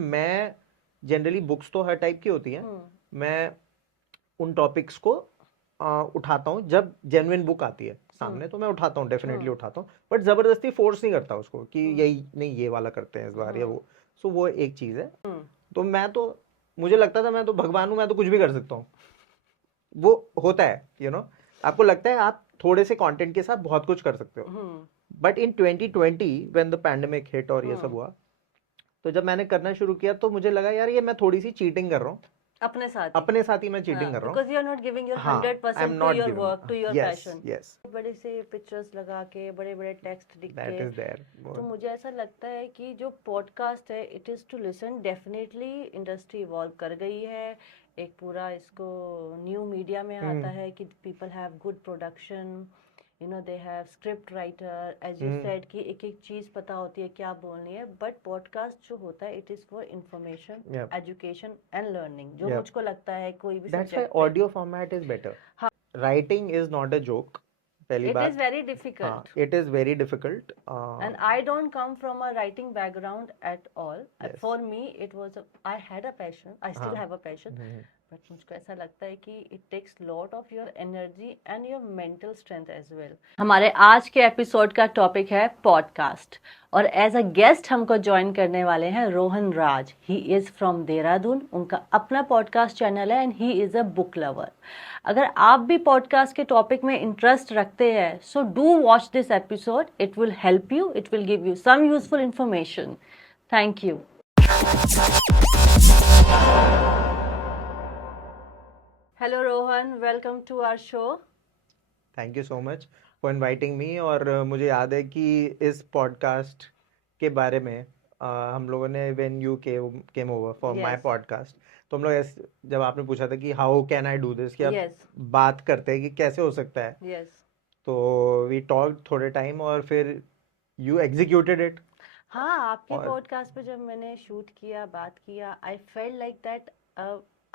मैं generally books तो हर type की होती हैं, मैं उन टॉपिक्स को उठाता हूँ जब जेन्युइन बुक आती है सामने, तो मैं उठाता हूँ, डेफिनेटली उठाता हूँ, बट जबरदस्ती फोर्स नहीं करता उसको कि यही नहीं, ये वाला करते हैं इस बार या वो। सो वो एक चीज है। तो मैं तो, मुझे लगता था मैं तो भगवान हूँ, मैं तो कुछ भी कर सकता हूँ, वो होता है आपको लगता है आप थोड़े से कंटेंट के साथ बहुत कुछ कर सकते हो, but in 2020 when the pandemic hit और ये सब हुआ, तो जब मैंने करना शुरू किया तो मुझे लगा यार ये मैं थोड़ी सी चीटिंग कर रहा हूँ, अपने साथ ही मैं चीटिंग कर रहा हूँ, because you are not giving your हाँ, 100% to your work, to your passion. yes, बड़े से पिक्चर्स लगा के, बड़े बड़े टेक्स्ट लिख that के, is there. तो मुझे ऐसा लगता है कि जो पॉडकास्ट है it is to listen. Definitely industry evolve कर गई है, एक पूरा इसको न्यू मीडिया में आता है कि people have good production, they have script writer, as you said कि एक एक चीज़ पता होती है क्या बोलनी है. बट पॉडकास्ट जो होता है it is for information, education and learning, जो मुझको लगता है कोई भी That's why audio format is better. Writing is not a joke. पहली बात, it is very difficult. It is very difficult. And I don't come from a writing background at all. Yes. For me, I had a passion. I still have a passion. But मुझको ऐसा लगता है कि it takes lot of your energy and your mental strength as well. हमारे आज के episode का topic है पॉडकास्ट, और एज अ गेस्ट हमको ज्वाइन करने वाले हैं Rohan Raj. He is from Dehradun. उनका अपना पॉडकास्ट चैनल है and he is a book lover. अगर आप भी पॉडकास्ट के टॉपिक में इंटरेस्ट रखते हैं, so do watch this episode. It will help you, it will give you some useful information. Thank you. Hello Rohan, welcome to our show. Thank you so much for inviting me. और मुझे याद है कि इस podcast के बारे में हम लोगों ने when you came over for my podcast, तो हम लोग जब आपने पूछा था कि how can I do this, कि आप बात करते हैं कि कैसे हो सकता है, तो वी टॉक थोड़े टाइम और फिर यू एग्जीक्यूटेड इट. हाँ, आपके पॉडकास्ट पे जब मैंने शूट किया, बात किया, I felt like that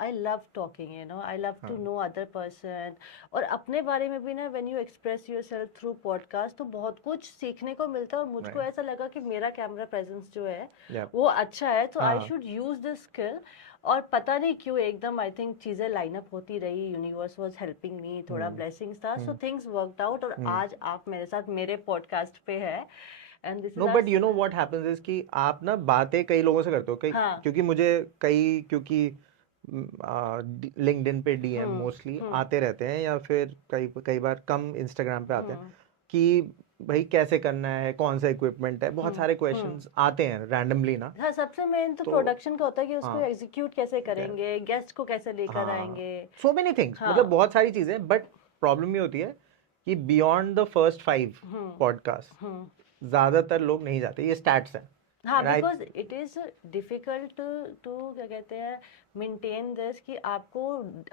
I love talking, I love to know other person. और अपने बारे में भी ना, when you express yourself through podcast, तो बहुत कुछ सीखने को मिलता है. और मुझको ऐसा लगा कि मेरा कैमरा प्रेजेंस जो है वो अच्छा है, तो I should use this skill. और पता नहीं क्यों एकदम आई थिंक चीज़ें लाइन अप होती रही, यूनिवर्स वाज हेल्पिंग मी, थोड़ा ब्लेसिंग्स था, सो थिंग्स वर्कड आउट, और आज आप मेरे साथ मेरे पॉडकास्ट पे है. No, but you know what happens is कि आप ना बातें कई लोगों से करते हो, क्योंकि मुझे क्योंकि लिंक्डइन पे डीएम मोस्टली आते रहते हैं, या फिर कई बार कम इंस्टाग्राम पे आते हैं कि भाई कैसे करना है, कौन सा इक्विपमेंट है, बहुत सारे क्वेश्चंस आते हैं रैंडमली ना. हाँ, सबसे मेन तो प्रोडक्शन का होता है कि उसको एग्जीक्यूट कैसे करेंगे, गेस्ट को कैसे लेकर आएंगे, सो मेनी थिंग्स, मतलब बहुत सारी चीजें. बट प्रॉब्लम ये होती है कि बियॉन्ड द फर्स्ट 5 पॉडकास्ट ज्यादातर लोग नहीं जाते, ये स्टैट्स हैं. हाँ, because it is difficult to क्या कहते हैं मेंटेन दिस, कि आपको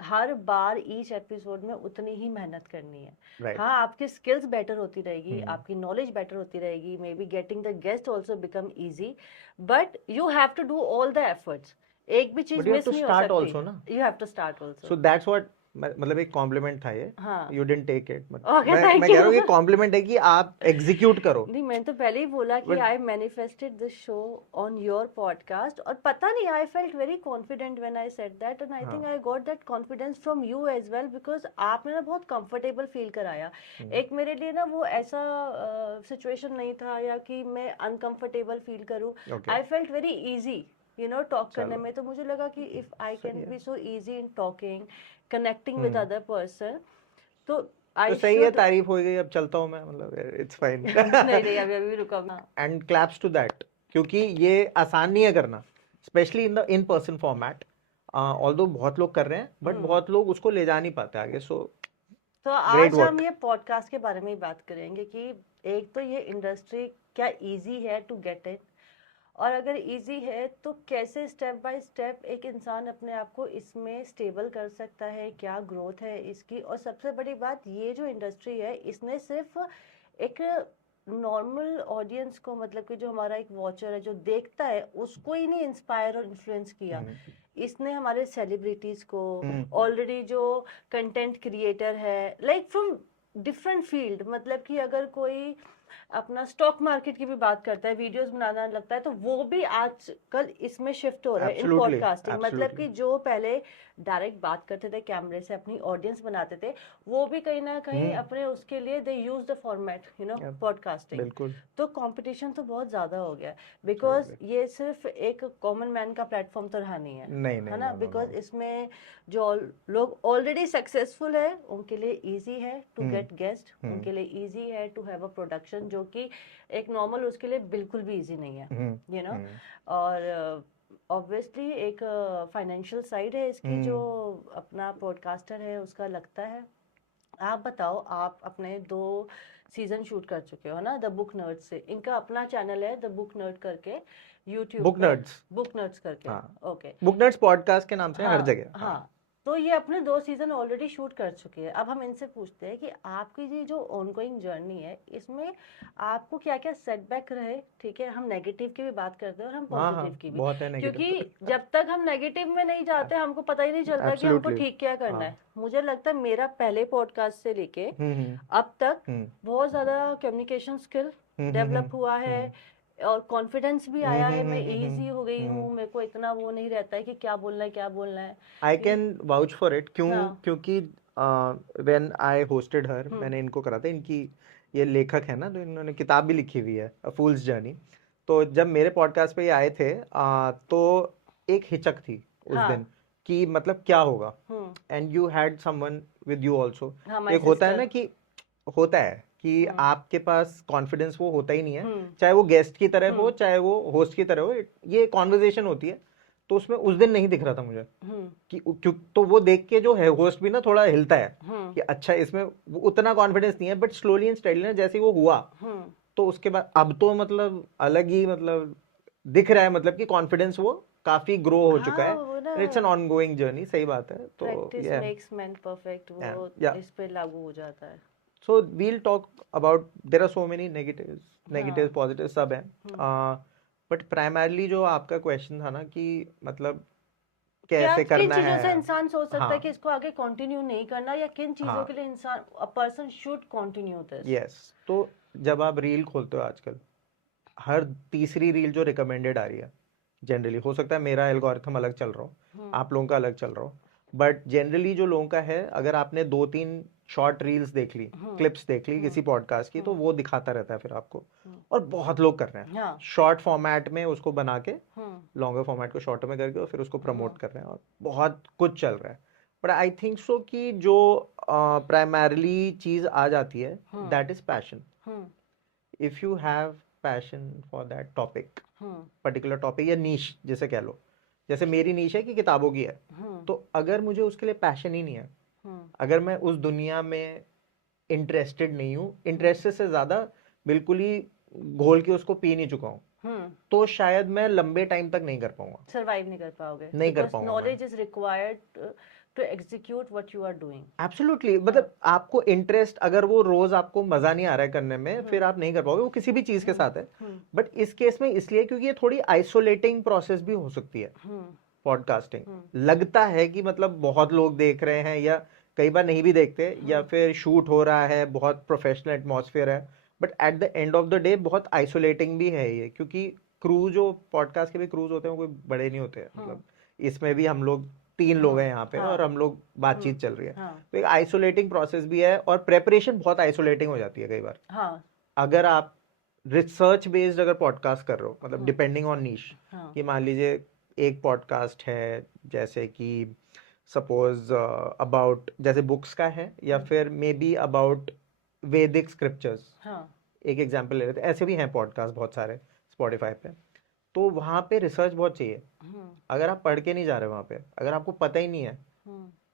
हर बार ईच एपिसोड में उतनी ही मेहनत करनी है. Right. हाँ, आपकी स्किल्स बेटर होती रहेगी, आपकी नॉलेज बेटर होती रहेगी, may be getting the guest also become easy, but you have to do all the efforts. एक भी चीज मिस नहीं हो सकती. You have to start also. So that's what, मतलब एक कॉम्प्लीमेंट था ये. You didn't take it. मैं कह रहा हूँ ये कॉम्प्लीमेंट है कि आप एग्जीक्यूट करो. नहीं, मैंने तो पहले ही बोला कि I manifested this show on your podcast, और पता नहीं I felt very confident when I said that, and I think I got that confidence from you as well, because आपने ना बहुत कंफर्टेबल फील कराया. एक मेरे लिए ना वो ऐसा सिचुएशन नहीं था या कि मैं अनकंफर्टेबल फील करूँ. आई फेल्ट वेरी इजी टॉक करने में. तो मुझे लगा कि if I can B so easy in talking, connecting with other person, तो सही है, तारीफ हो गई, अब चलता हूँ मैं, मतलब इट्स फाइन. नहीं, अभी रुको. एंड क्लैप्स टू दैट, क्योंकि ये आसान नहीं है करना, specially in the in person format. Although बहुत लोग कर रहे हैं, बट बहुत लोग उसको ले जा नहीं पाते आगे. तो आज हम ये पॉडकास्ट के बारे में ही बात करेंगे कि एक तो ये इंडस्ट्री क्या इजी है टू गेट इन, और अगर इजी है तो कैसे स्टेप बाय स्टेप एक इंसान अपने आप को इसमें स्टेबल कर सकता है, क्या ग्रोथ है इसकी. और सबसे बड़ी बात, ये जो इंडस्ट्री है इसने सिर्फ एक नॉर्मल ऑडियंस को, मतलब कि जो हमारा एक वॉचर है जो देखता है, उसको ही नहीं इंस्पायर और इन्फ्लुएंस किया. इसने हमारे सेलिब्रिटीज को, ऑलरेडी जो कंटेंट क्रिएटर है, लाइक फ्रॉम डिफरेंट फील्ड, मतलब कि अगर कोई अपना स्टॉक मार्केट की भी बात करता है, वीडियोस बनाना लगता है, तो वो भी आजकल इसमें शिफ्ट हो रहा है इन Absolutely, पॉडकास्टिंग। मतलब कि absolutely. जो पहले डायरेक्ट बात करते थे कैमरे से, अपनी ऑडियंस बनाते थे, वो भी कहीं ना कहीं अपने उसके लिए they use the format Yeah, podcasting. बिल्कुल तो कंपटीशन तो बहुत ज्यादा हो गया, बिकॉज Absolutely. ये सिर्फ एक कॉमन मैन का प्लेटफॉर्म तो रहा नहीं है, नहीं है नहीं ना? no, no, because no. इसमें जो लोग ऑलरेडी सक्सेसफुल है उनके लिए इजी है टू गेट गेस्ट, उनके लिए इजी है टू हैव अ प्रोडक्शन, जो कि एक नॉर्मल उसके लिए बिल्कुल भी इजी नहीं है, यू नो। और ऑब्वियसली एक फाइनेंशियल साइड है इसकी, जो अपना पॉडकास्टर है उसका लगता है। आप बताओ, आप अपने 2 सीजन शूट कर चुके हो ना द बुक नर्ड से, इनका अपना चैनल है द बुक नर्ड करके यूट्यूब बुक पे, नर्ड्स, बुक नर्ड्स करके, हाँ, ओके। बुक नर्ड्स पॉडकास्ट के नाम से हर हाँ जगह, हाँ. हाँ, तो ये अपने 2 सीजन ऑलरेडी शूट कर चुके हैं। अब हम इनसे पूछते हैं कि आपकी ये जो ऑनगोइंग जर्नी है, इसमें आपको क्या क्या सेटबैक रहे। ठीक है, हम नेगेटिव की भी बात करते हैं और हम हाँ पॉजिटिव हाँ, की भी, बहुत है नेगेटिव क्योंकि तो. जब तक हम नेगेटिव में नहीं जाते हमको पता ही नहीं चलता कि हमको एब्सोल्युटली, ठीक क्या करना हाँ. है। मुझे लगता है मेरा पहले पॉडकास्ट से लेके हम्म अब तक हम्म बहुत ज्यादा कम्युनिकेशन स्किल डेवलप हुआ है, और कॉन्फिडेंस भी आया है, मैं इजी हो गई हूँ, मेरे को इतना वो नहीं रहता है कि क्या बोलना है क्या बोलना है। I can vouch for it. क्यों? हाँ। क्योंकि व्हेन आई होस्टेड हर, मैंने इनको करा था. इनकी ये लेखक है ना, तो इन्होंने किताब भी लिखी हुई है, अ फूल्स जर्नी. तो जब मेरे पॉडकास्ट पे ये आए थे, तो एक हिचक थी उस हाँ। दिन कि मतलब क्या होगा. Hmm. And you had someone with you also. हाँ, तो माय एक होता है ना सिस्टर। कि होता है कि आपके पास कॉन्फिडेंस वो होता ही नहीं है, हम्म। चाहे वो गेस्ट की तरह हो हम्म। चाहे वो होस्ट की तरह हो. ये कॉन्वर्जेशन होती है. तो उसमें उस दिन नहीं दिख रहा था मुझे कि क्यों. तो वो देख के जो है होस्ट भी ना थोड़ा हिलता है कि अच्छा इसमें वो उतना कॉन्फिडेंस नहीं है. बट स्लोली एंड स्टेडली ना जैसे ही वो हुआ, तो उसके बाद अब तो मतलब अलग ही मतलब दिख रहा है, मतलब कि कॉन्फिडेंस वो काफी ग्रो हो चुका हाँ, है. वो ना इट्स एन ऑनगोइंग जर्नी, सही बात है. तो practice yeah, makes man perfect, वो yeah. इस पे लागू हो जाता है। So we'll talk about, there are so many negatives, हाँ। positives सब हैं. बट प्राइमरली जो आपका क्वेश्चन था ना कि मतलब क्या कैसे किन करना चीजों है. से इंसान सोच सकता है कि हाँ इसको आगे कंटिन्यू नहीं करना, या किन चीजों के हाँ लिए इंसान a person should continue this? Yes. तो जब आप रील खोलते हो आजकल, हर तीसरी रील जो रिकमेंडेड आ रही है, जनरली हो सकता है मेरा एल्गोरिथम अलग चल रहा हो, आप लोगों का अलग चल रहा हो, बट जनरली जो लोगों का है, अगर आपने 2-3 शॉर्ट रील्स देख ली, क्लिप्स देख ली किसी पॉडकास्ट की, तो वो दिखाता रहता है फिर आपको. और बहुत लोग कर रहे हैं हाँ। शॉर्ट फॉर्मेट में उसको बना के, लॉन्गर फॉर्मेट को शॉर्ट में करके, और फिर उसको प्रमोट कर रहे हैं, और बहुत कुछ चल रहा है. बट आई थिंक सो कि जो प्राइमरली चीज आ जाती है, that is passion. If you have passion for that topic, particular topic या नीश जिसे कह लो, जैसे मेरी नीश है कि किताबों की है, तो अगर मुझे उसके लिए पैशन ही नहीं है, अगर मैं उस दुनिया में इंटरेस्टेड नहीं हूँ, इंटरेस्टेड से ज्यादा बिल्कुल ही घोल के उसको पी नहीं चुका हूँ, तो शायद मैं लंबे टाइम तक नहीं कर पाऊंगा, सर्वाइव नहीं कर पाओगे, नहीं कर बिकॉज पाऊंगा. Knowledge is required to execute what you are doing. Absolutely. मतलब आपको इंटरेस्ट, अगर वो रोज आपको मजा नहीं आ रहा है करने में, फिर आप नहीं कर पाओगे. वो किसी भी चीज के साथ है. बट इस केस में इसलिए क्योंकि ये थोड़ी आइसोलेटिंग प्रोसेस भी हो सकती है. पॉडकास्टिंग लगता है कि मतलब बहुत लोग देख रहे हैं, या कई बार नहीं भी देखते, या फिर शूट हो रहा है, बहुत प्रोफेशनल एटमॉस्फेयर है, but at the end of the day बहुत आइसोलेटिंग भी है ये. क्योंकि क्रू जो पॉडकास्ट के भी क्रूज होते हैं वो कोई बड़े नहीं होते हैं. मतलब इसमें भी हम लोग 3 लोग हैं यहाँ पे, और हम लोग बातचीत चल रही है. तो एक आइसोलेटिंग प्रोसेस भी है, और प्रेपरेशन बहुत आइसोलेटिंग हो जाती है कई बार. अगर आप रिसर्च बेस्ड अगर पॉडकास्ट कर रहे हो, मतलब डिपेंडिंग ऑन नीश, कि मान लीजिए एक पॉडकास्ट है जैसे कि सपोज अबाउट जैसे बुक्स का है, या फिर मे बी अबाउट वैदिक स्क्रिप्चर्स, एक एग्जांपल ले लेते हैं. ऐसे भी हैं पॉडकास्ट बहुत सारे स्पॉटिफाई पे. तो वहाँ पे रिसर्च बहुत चाहिए. अगर आप पढ़ के नहीं जा रहे वहाँ पे, अगर आपको पता ही नहीं है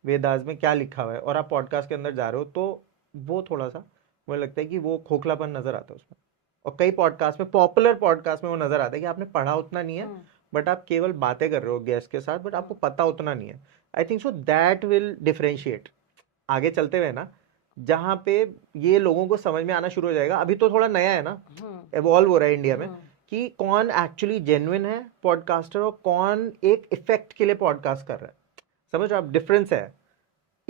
वेदास में क्या लिखा हुआ है, और आप पॉडकास्ट के अंदर जा रहे हो, तो वो थोड़ा सा मुझे लगता है कि वो खोखलापन नजर आता है उसमें. और कई पॉडकास्ट में, पॉपुलर पॉडकास्ट में वो नजर आता है कि आपने पढ़ा उतना नहीं है, बट आप केवल बातें कर रहे हो गेस्ट के साथ, बट आपको पता उतना नहीं है. आई think so that will differentiate आगे चलते हुए ना, जहाँ पे ये लोगों को समझ में आना शुरू हो जाएगा. अभी तो थोड़ा नया है ना, एवॉल्व हो रहा है इंडिया में, कि कौन एक्चुअली जेन्युइन है पॉडकास्टर, और कौन एक इफेक्ट के लिए पॉडकास्ट कर रहा है. समझ रहे हो आप, डिफरेंस है.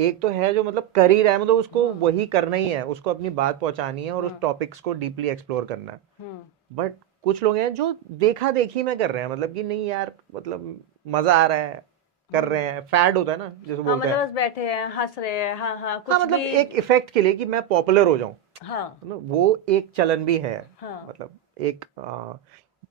एक तो है जो मतलब कर ही रहा है, मतलब उसको वही करना ही है, उसको अपनी बात पहुंचानी है और उस टॉपिक्स को डीपली एक्सप्लोर करना है। बट कुछ लोग हैं जो देखा देखी में कर रहे हैं, मतलब कि नहीं यार, मतलब मजा आ रहा है, कर रहे हैं, फैड होता है ना जैसे हाँ बोलते मतलब हैं। बस बैठे हैं हंस रहे हैं, हाँ हाँ हाँ कुछ मतलब भी। एक इफेक्ट के लिए कि मैं पॉपुलर हो जाऊं, हाँ मतलब वो एक चलन भी है, हाँ मतलब एक ट्रेंड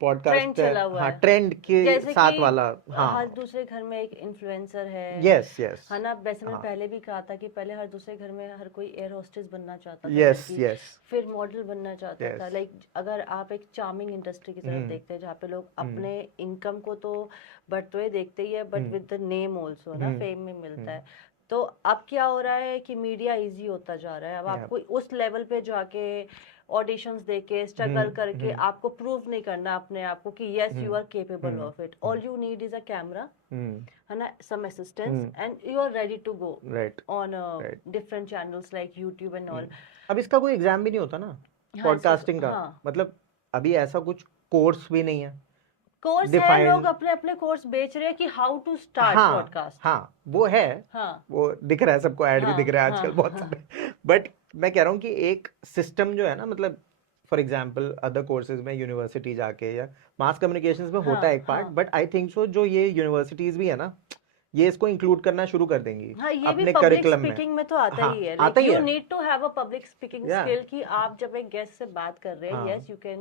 पॉडकास्टर, चला हुआ हाँ, है। ट्रेंड के जैसे कि साथ वाला। हर हाँ, दूसरे घर में एक इन्फ्लुएंसर है यस यस, है ना। वैसे मैंने हाँ, पहले भी कहा था कि पहले हर दूसरे घर में हर कोई एयर होस्टेस बनना चाहता था यस लड़की, यस फिर मॉडल बनना चाहता था। यस, लाइक अगर आप एक चार्मिंग इंडस्ट्री की तरफ देखते हैं जहाँ पे लोग अपने इनकम को तो बढ़ते हुए देखते ही है, but with the name also ना फेम में मिलता है। तो अब क्या हो रहा है कि मीडिया इजी होता जा रहा है, अब आपको उस लेवल पे जाके ऑडिशंस देके स्ट्रगल करके आपको प्रूव नहीं करना अपने आप को कि yes you are capable of it. All you need is a camera, है ना, some assistance, and you are ready to go right on right. Different channels like YouTube and all. अब इसका कोई एग्जाम भी नहीं होता ना हाँ इसका पॉडकास्टिंग का, हाँ मतलब अभी ऐसा कुछ कोर्स भी नहीं है कोर्स है, लोग डिफाइंड। अपने अपने कोर्स बेच रहे हैं कि हाउ टू स्टार्ट हाँ पॉडकास्ट। हाँ, वो है, हाँ वो दिख रहा है सबको, ऐड भी हाँ दिख रहा है हाँ आजकल बहुत हाँ सारे। बट मैं कह रहा हूँ कि एक सिस्टम जो है ना, मतलब फॉर एग्जाम्पल अदर कोर्सेज में यूनिवर्सिटी जाके या मास कम्युनिकेशंस में होता है एक पार्ट, हाँ बट आई थिंक सो जो ये यूनिवर्सिटीज भी है ना, ये इसको इंक्लूड करना शुरू कर देंगी हाँ ये भी अपने पब्लिक करिकुलम में। स्पीकिंग में तो आता हाँ ही है। आता लाइक ही यू है, need to have a public speaking या स्किल कि आप जब एक गेस्ट से बात कर रहे हैं, हाँ yes you can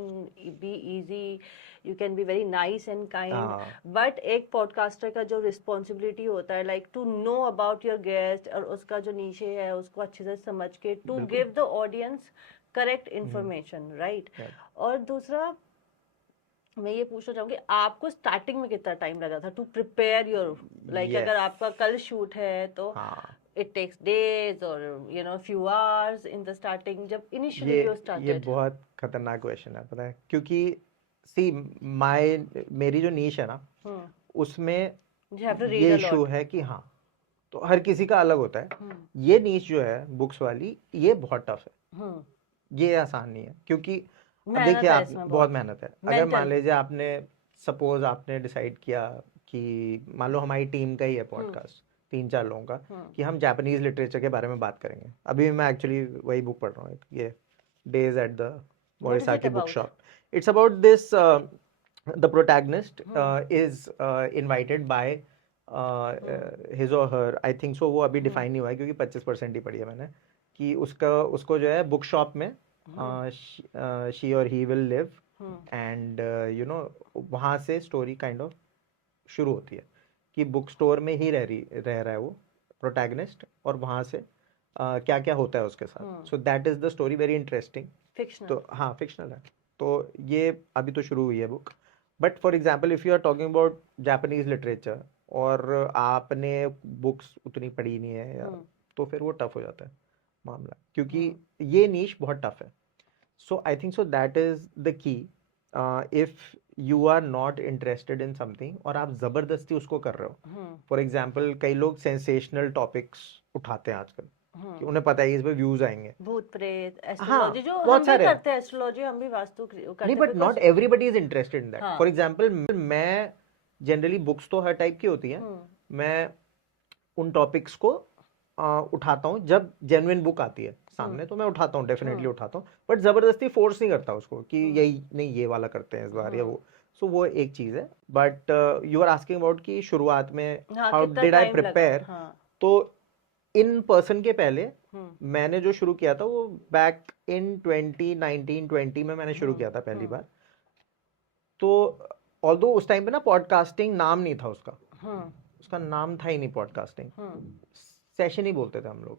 be easy, you can be very nice and kind, हाँ बट एक पॉडकास्टर का जो रिस्पॉन्सिबिलिटी होता है like to know about your guest और उसका जो नीचे है उसको अच्छे से समझ के टू बिल्कुल। Give the audience correct information, right. right। और दूसरा मैं ये पूछना चाहूंगी, आपको स्टार्टिंग में कितना टाइम लगा था टू प्रिपेयर योर, लाइक अगर यस, आपका कल शूट है तो हाँ, it takes days or you know few hours in the starting जब ये initially you ये started? बहुत खतरनाक क्वेश्चन है, पता है, क्योंकि सी माय मेरी जो नीश है ना, hmm. उसमें You have to read ये a इशू lot. है कि हाँ, तो हर किसी का अलग होता है। hmm. ये नीश जो है बुक्स वाली, ये बहुत टफ है, hmm. ये आसान नहीं है, क्योंकि अब देखिए मेहनत है आप, इसमें बहुत बहुत, मेहनत है। अगर मान मेंटल। लीजिए आपने, सपोज आपने डिसाइड किया कि मान लो हमारी टीम का ही है पॉडकास्ट, 3-4 लोगों का, कि हम जापानीज लिटरेचर के बारे में बात करेंगे। अभी मैं एक्चुअली वही बुक पढ़ रहा हूँ, ये days at the What is it Morisaki book about? Shop. It's about this, the protagonist is invited by his or her, I think सो, वो अभी डिफाइन नहीं हुआ है क्योंकि 25% ही पढ़ी है मैंने, कि उसका उसको जो है बुक शॉप में शी और he will live, and you know वहाँ से स्टोरी काइंड ऑफ शुरू होती है कि बुक स्टोर में ही रह रहा है वो प्रोटैगनिस्ट, और वहाँ से क्या क्या होता है उसके साथ। सो that is the story, very interesting. Fictional. तो हाँ, फिक्शनल है। तो ये अभी तो शुरू हुई है book, but for example if you are talking about Japanese literature और आपने बुक्स उतनी पढ़ी नहीं है, या तो फिर वो टफ हो जाता है मामला, क्योंकि ये नीश बहुत टफ है। So I think so that is the key, if you are not interested in something और आप जबरदस्ती उसको कर रहे हो, फॉर एग्जाम्पल कई लोग सेंसेशनल टॉपिक्स उठाते हैं आजकल, कि उन्हें पता है कि इस पे व्यूज आएंगे। भूत प्रेत हाँ, एस्ट्रोलॉजी जो बहुत हम भी सारे हैं। करते हैं, एस्ट्रोलॉजी हम भी वास्तु करते नहीं, हैं but not because everybody is interested in that. हाँ फॉर एग्जाम्पल मैं जनरली, बुक्स तो हर टाइप की होती हैं, मैं उन टॉपिक्स को उठाता हूँ जब जेन्युइन बुक आती है सामने, तो मैं उठाता हूँ, डेफिनेटली उठाता हूँ, बट जबरदस्ती फोर्स नहीं करता उसको कि यही नहीं, ये वाला करते हैं इस बार या वो। सो वो एक चीज है। But you are asking about कि शुरुआत में हाँ हाउ कितना डिड आई टाइम लगा। प्रिपेयर, हाँ तो इन पर्सन के पहले मैंने जो शुरू किया था वो बैक इन 2019-20 में मैंने शुरू किया था पहली बार। तो ऑल्दो उस टाइम पे ना पॉडकास्टिंग नाम नहीं था उसका, उसका नाम था ही नहीं पॉडकास्टिंग, सेशन ही बोलते थे हम लोग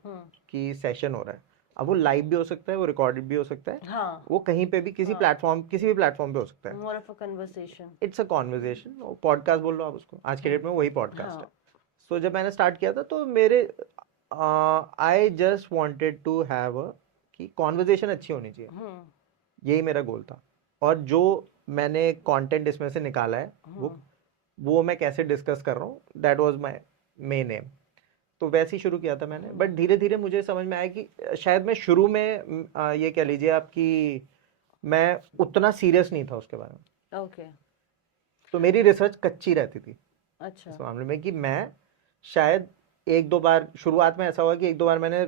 कि सेशन हो रहा है। अब वो लाइव भी हो सकता है, वो रिकॉर्डेड भी हो सकता है, हाँ वो कहीं पे भी, किसी प्लेटफॉर्म, किसी भी प्लेटफॉर्म पे हो सकता है। मोर of a conversation. It's a conversation, podcast बोल लो आप उसको, आज के डेट में वही पॉडकास्ट है। सो जब मैंने स्टार्ट किया था तो मेरे, I just wanted to have a, कि कॉन्वर्जेशन अच्छी होनी चाहिए, यही मेरा गोल था। और जो मैंने कंटेंट इसमें से निकाला है वो मैं कैसे डिस्कस कर रहा हूँ, that was my main M. तो वैसे ही शुरू किया था मैंने, बट धीरे धीरे मुझे समझ में आया कि शायद मैं शुरू में ये कह लीजिए आपकी, मैं उतना सीरियस नहीं था उसके बारे में, ओके तो मेरी रिसर्च कच्ची रहती थी अच्छा इस मामले में, कि मैं शायद एक दो बार शुरुआत में ऐसा हुआ कि एक दो बार मैंने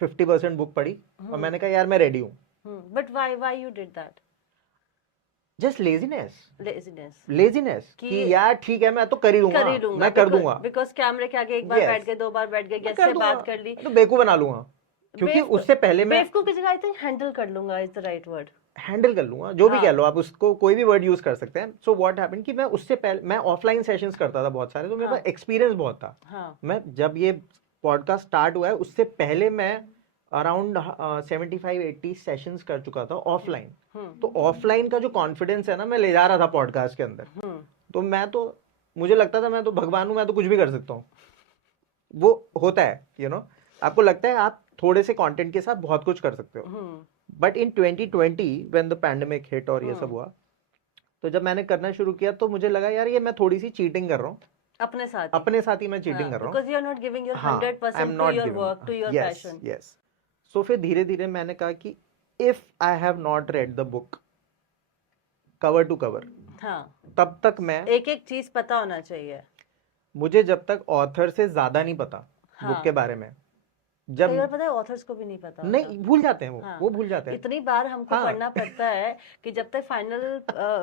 50% बुक पढ़ी और मैंने कहा यार मैं रेडी हूँ. But why you did that? Just laziness कि कि यार ठीक है मैं तो कर ही लूंगा, मैं कर दूंगा, बिकॉज कैमरे के आगे एक बार Yes. बैठ गए, 2 बार बैठ गए, गेस्ट कर से दूंगा, बात कर ली, तो बेवकूफ बना लूंगा. क्योंकि उससे पहले मैं बेवकूफ की जगह आई थिंक हैंडल कर लूंगा is the right word. Handle कर लूंगा, जो भी कह लो आप, उसको कोई भी वर्ड यूज कर सकते हैं. सो व्हाट हैपेंड कि मैं उससे पहले मैं ऑफलाइन सेशंस करता था बहुत सारे, तो मेरे पास एक्सपीरियंस बहुत था. मैं जब ये पॉडकास्ट स्टार्ट हुआ है उससे पहले मैं अराउंड 75-80 सेशंस कर चुका था ऑफलाइन. तो ऑफलाइन का जो कॉन्फिडेंस है ना, मैं ले जा रहा था पॉडकास्ट के अंदर. तो मुझे लगता था मैं तो भगवान हूं, मैं तो कुछ भी कर सकता हूँ. वो होता है आपको लगता है आप थोड़े से कंटेंट के साथ बहुत कुछ कर सकते हो. But in 2020 when the pandemic hit और ये सब हुआ, तो जब मैंने करना शुरू किया तो मुझे लगा यार ये मैं थोड़ी सी चीटिंग कर रहा हूँ. अपने साथ ही मैं चीटिंग कर रहा हूँ. Because you are not giving your 100% to your work, to your passion. Yes. So फिर धीरे धीरे मैंने कहा कि if I have not read the book cover to cover, तब तक मैं एक एक चीज पता होना चाहिए. मुझे जब तक ऑथर से ज्यादा नहीं पता बुक के बारे में, जब कई बार पता है ऑथर्स को भी नहीं पता नहीं होता. भूल जाते हैं वो भूल जाते हैं. इतनी बार हमको पढ़ना पड़ता है कि जब तक फाइनल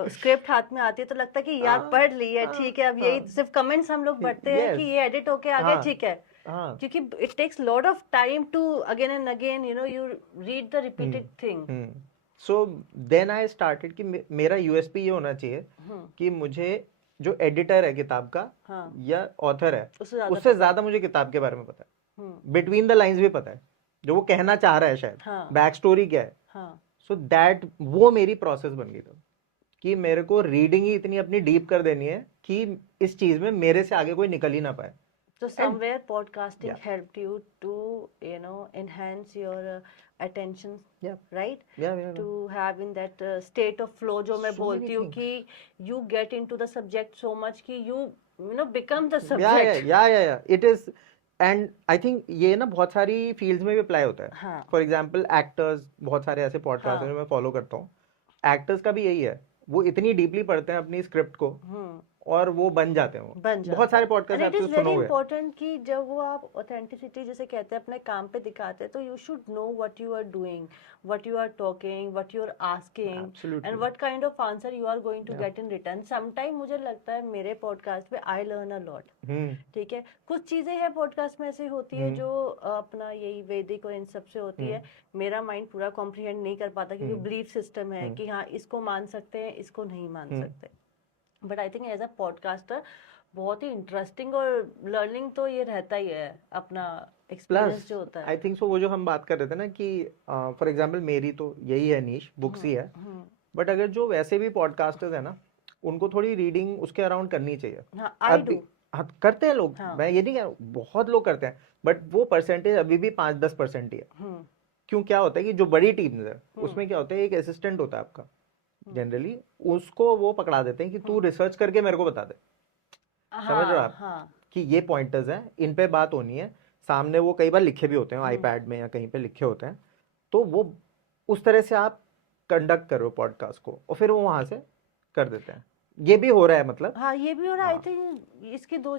स्क्रिप्ट हाथ में आती है तो लगता है कि यार पढ़ ली है, ठीक है, अब यही सिर्फ कमेंट्स हम लोग पढ़ते हैं कि ये एडिट होके आ गया, ठीक है. क्योंकि it takes lot of time to again and again you read the repeated thing. So then I started कि मेरा यूएसपी ये होना चाहिए कि मुझे जो एडिटर है किताब का या ऑथर है उससे ज्यादा मुझे किताब के बारे में पता है. बिटवीन द लाइंस भी पता है जो वो कहना चाह रहा है, शायद बैक स्टोरी क्या है. सो दैट वो मेरी प्रोसेस बन गई तब कि मेरे को रीडिंग ही इतनी अपनी डीप कर देनी है कि इस चीज में मेरे से आगे कोई निकल ही ना पाए. So somewhere podcasting helped you to enhance your attention, right? To have in that state of flow जो मैं बोलती हूँ कि you get into the subject so much कि you become the subject. Yeah. It is. And I think ये ना बहुत सारी फील्ड्स में भी अप्लाई होता है. फॉर एग्जाम्पल एक्टर्स, बहुत सारे ऐसे पॉडकास्ट हैं जो मैं फॉलो करता हूँ. एक्टर्स का भी यही है, वो इतनी डीपली पढ़ते हैं अपनी स्क्रिप्ट को और वो बन जाते हैं. बहुत सारे पॉडकास्ट आप सुनोगे. वेरी इंपॉर्टेंट कि जब वो आप ऑथेंटिसिटी जैसे कहते हैं अपने काम पे दिखाते हैं, तो you should know what you are doing, what you are talking, what you are asking and what kind of answer you are going to get in return. Sometime मुझे लगता है मेरे पॉडकास्ट पे आई लर्न अ लॉट. ठीक है, कुछ चीजें हैं पॉडकास्ट में ऐसी होती है जो अपना यही वैदिक और इन सब से होती है, मेरा माइंड पूरा कॉम्प्रिहेंड नहीं कर पाता क्योंकि बिलीफ सिस्टम है कि हाँ इसको मान सकते हैं, इसको नहीं मान सकते. But I think as a podcaster बहुत ही इंटरेस्टिंग और लर्निंग तो ये रहता ही है, अपना एक्सपीरियंस जो होता है. आई थिंक सो वो जो हम बात कर रहे थे ना कि फॉर एग्जांपल मेरी तो यही है नीश, बुक्स ही है. बट अगर जो वैसे भी पॉडकास्टर्स है ना, उनको थोड़ी रीडिंग उसके अराउंड करनी चाहिए. करते हैं लोग, मैं ये नहीं कह रहा हूँ, बहुत लोग करते हैं, बट वो परसेंटेज अभी भी 5-10% ही है. क्यों, क्या होता है कि जो बड़ी टीम्स है उसमें क्या होता है, एक असिस्टेंट होता है आपका जनरली, उसको वो पकड़ा देते हैं कि तू रिसर्च करके मेरे को बता दे. समझ रहे हो आप कि ये पॉइंटर्स हैं, इन पे बात होनी है. सामने वो कई बार लिखे भी होते हैं आईपैड में या कहीं पे लिखे होते हैं, तो वो उस तरह से आप कंडक्ट करो पॉडकास्ट को और फिर वो वहां से कर देते हैं. ये भी हो रहा है, मतलब ये भी हो रहा है. आई थिंक इसके दो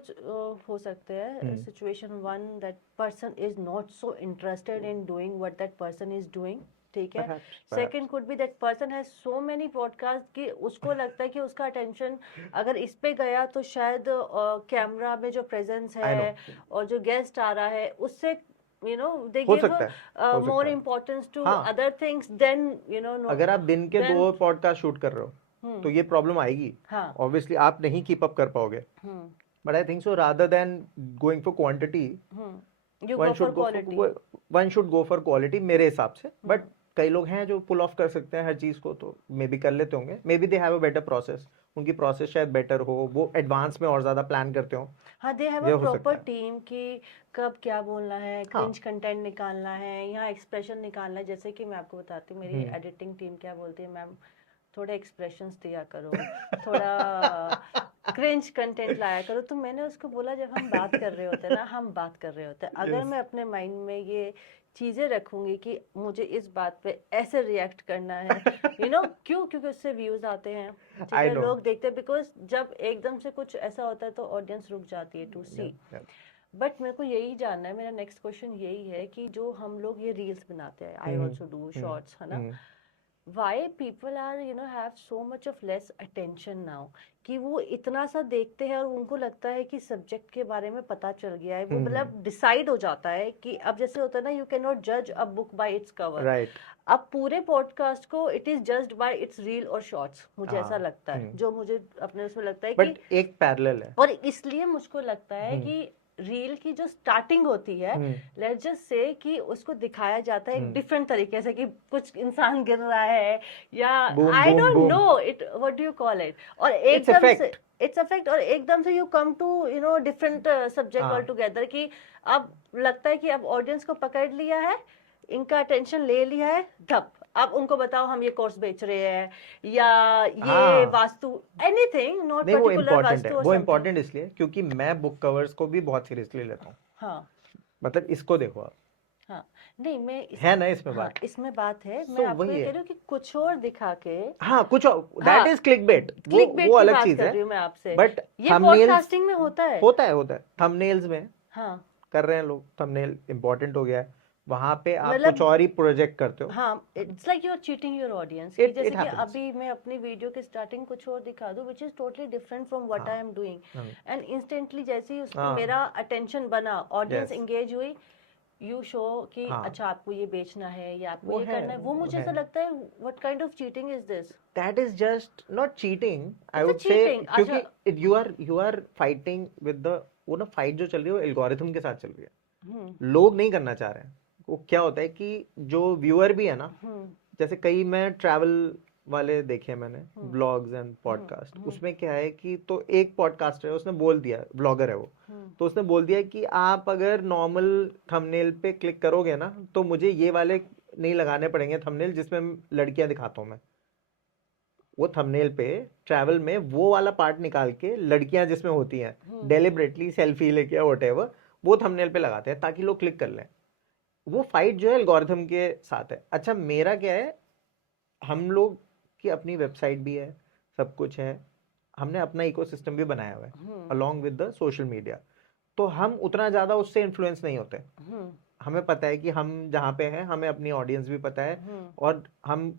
हो सकते हैं. Situation one, that person is not so interested in doing what that person is doing, ठीक है. Second could be that person has so many podcast कि उसको लगता है कि उसका अटेंशन अगर इस पे गया तो शायद कैमरा में जो प्रेजेंस है और जो गेस्ट आ रहा है उससे they give more importance to other things than अगर आप दिन के 2 पॉडकास्ट शूट कर रहे हो तो ये प्रॉब्लम आएगी. ऑब्वियसली आप नहीं कीप अप कर पाओगे. But I think so rather than going for quantity, one should go for quality मेरे हिसाब से. बट कई लोग हैं जो पुल ऑफ कर सकते हैं हर चीज को, तो मे बी कर लेते होंगे. May be they have a better process, उनकी प्रोसेस शायद बेटर हो, वो एडवांस में और ज्यादा प्लान करते हो. They have a proper team कि कब क्या बोलना है, क्रिंज कंटेंट निकालना है, यहाँ एक्सप्रेशन निकालना है. जैसे कि मैं आपको बताती हूँ मेरी एडिटिंग टीम क्या बोलती है, मैम थोड़े एक्सप्रेशंस दिया करो, थोड़ा क्रिंज कंटेंट लाया करो. तो मैंने उसको बोला जब हम बात कर रहे होते हैं ना, हम बात कर रहे होते हैं, अगर मैं अपने माइंड में ये चीजें रखूंगी कि मुझे इस बात पे ऐसे रिएक्ट करना है, क्यों, क्योंकि उससे व्यूज आते हैं, ठीक है, लोग देखते हैं. बिकॉज जब एकदम से कुछ ऐसा होता है तो ऑडियंस रुक जाती है टू सी. बट मेरे को यही जानना है, मेरा नेक्स्ट क्वेश्चन यही है कि जो हम लोग ये रील्स बनाते हैं, आई ऑल्सो डू शॉर्ट्स, है ना, why people are have so much of less attention now, कि वो इतना सा देखते हैं और उनको लगता है कि सब्जेक्ट के बारे में पता चल गया है, वो मतलब डिसाइड हो जाता है कि अब जैसे होता है ना, यू कैन नॉट जज a book by its cover, right. अब पूरे पॉडकास्ट को it is judged bye it's reel और शॉर्ट्स, मुझे ऐसा लगता है, जो मुझे अपने उसमें लगता है बट कि एक पैरेलल है, और इसलिए मुझको लगता है कि रील की जो स्टार्टिंग होती है, लेट्स जस्ट से कि उसको दिखाया जाता है एक डिफरेंट तरीके से, कि कुछ इंसान गिर रहा है या I don't know it, what do you call it, और एकदम से इट्स अफेक्ट, और एकदम से you come to different subject all together, कि अब लगता है कि अब ऑडियंस को पकड़ लिया है, इनका अटेंशन ले लिया है, धप अब उनको बताओ हम ये कोर्स बेच रहे हैं या ये vastu, anything not particular vastu, वो इम्पोर्टेंट इसलिए क्योंकि मैं बुक कवर्स को भी बहुत सीरियसली लेता हूँ। हाँ, मतलब इसको देखो आप, हाँ, नहीं मैं है ना इसमें बात, हाँ, इसमें बात है, मैं आपको ये कह रही हूँ कि कुछ और दिखा के, हाँ कुछ दैट इज क्लिकबेट, वो अलग चीज है, मैं आपसे, बट ये पॉडकास्टिंग में होता है थंबनेल्स में हाँ कर रहे हैं लोग, थंबनेल इंपॉर्टेंट हो गया है, वहां पे आप कुछ और ही प्रोजेक्ट करते हो। हाँ, it's like you are cheating your audience, जैसे कि अभी मैं अपनी वीडियो की स्टार्टिंग कुछ और दिखा दूं which is totally different from what I am doing, and instantly जैसे ही उसमें मेरा अटेंशन बना, ऑडियंस एंगेज हुई, यू शो कि अच्छा आपको ये बेचना है या आपको ये करना है, वो मुझे ऐसा लगता है what kind of cheating is this, that is just not cheating, I would say, क्योंकि you are fighting with the, वो ना फाइट जो चल रही है वो एल्गोरिथम के साथ चल रही है, लोग नहीं करना चाह रहे हैं। वो क्या होता है कि जो व्यूअर भी है ना, जैसे कई मैं ट्रैवल वाले देखे मैंने, ब्लॉग्स एंड पॉडकास्ट, उसमें क्या है कि तो एक पॉडकास्टर है, उसने बोल दिया, ब्लॉगर है वो, तो उसने बोल दिया कि आप अगर नॉर्मल थंबनेल पे क्लिक करोगे ना तो मुझे ये वाले नहीं लगाने पड़ेंगे थंबनेल जिसमें लड़कियां दिखाता हूँ मैं, वो थंबनेल पे ट्रैवल में वो वाला पार्ट निकाल के लड़कियां जिसमें होती हैं डेलिबरेटली सेल्फी लेके या व्हाटएवर, वो थंबनेल पे लगाते हैं ताकि लोग क्लिक कर लें। वो फाइट जो है एल्गोरिथम के साथ है। अच्छा मेरा क्या है, हम लोग की अपनी वेबसाइट भी है, सब कुछ है, हमने अपना इकोसिस्टम भी बनाया हुआ है along with the social media, तो हम उतना ज्यादा उससे इन्फ्लुएंस नहीं होते। हमें पता है कि हम जहाँ पे हैं, हमें अपनी ऑडियंस भी पता है, और हम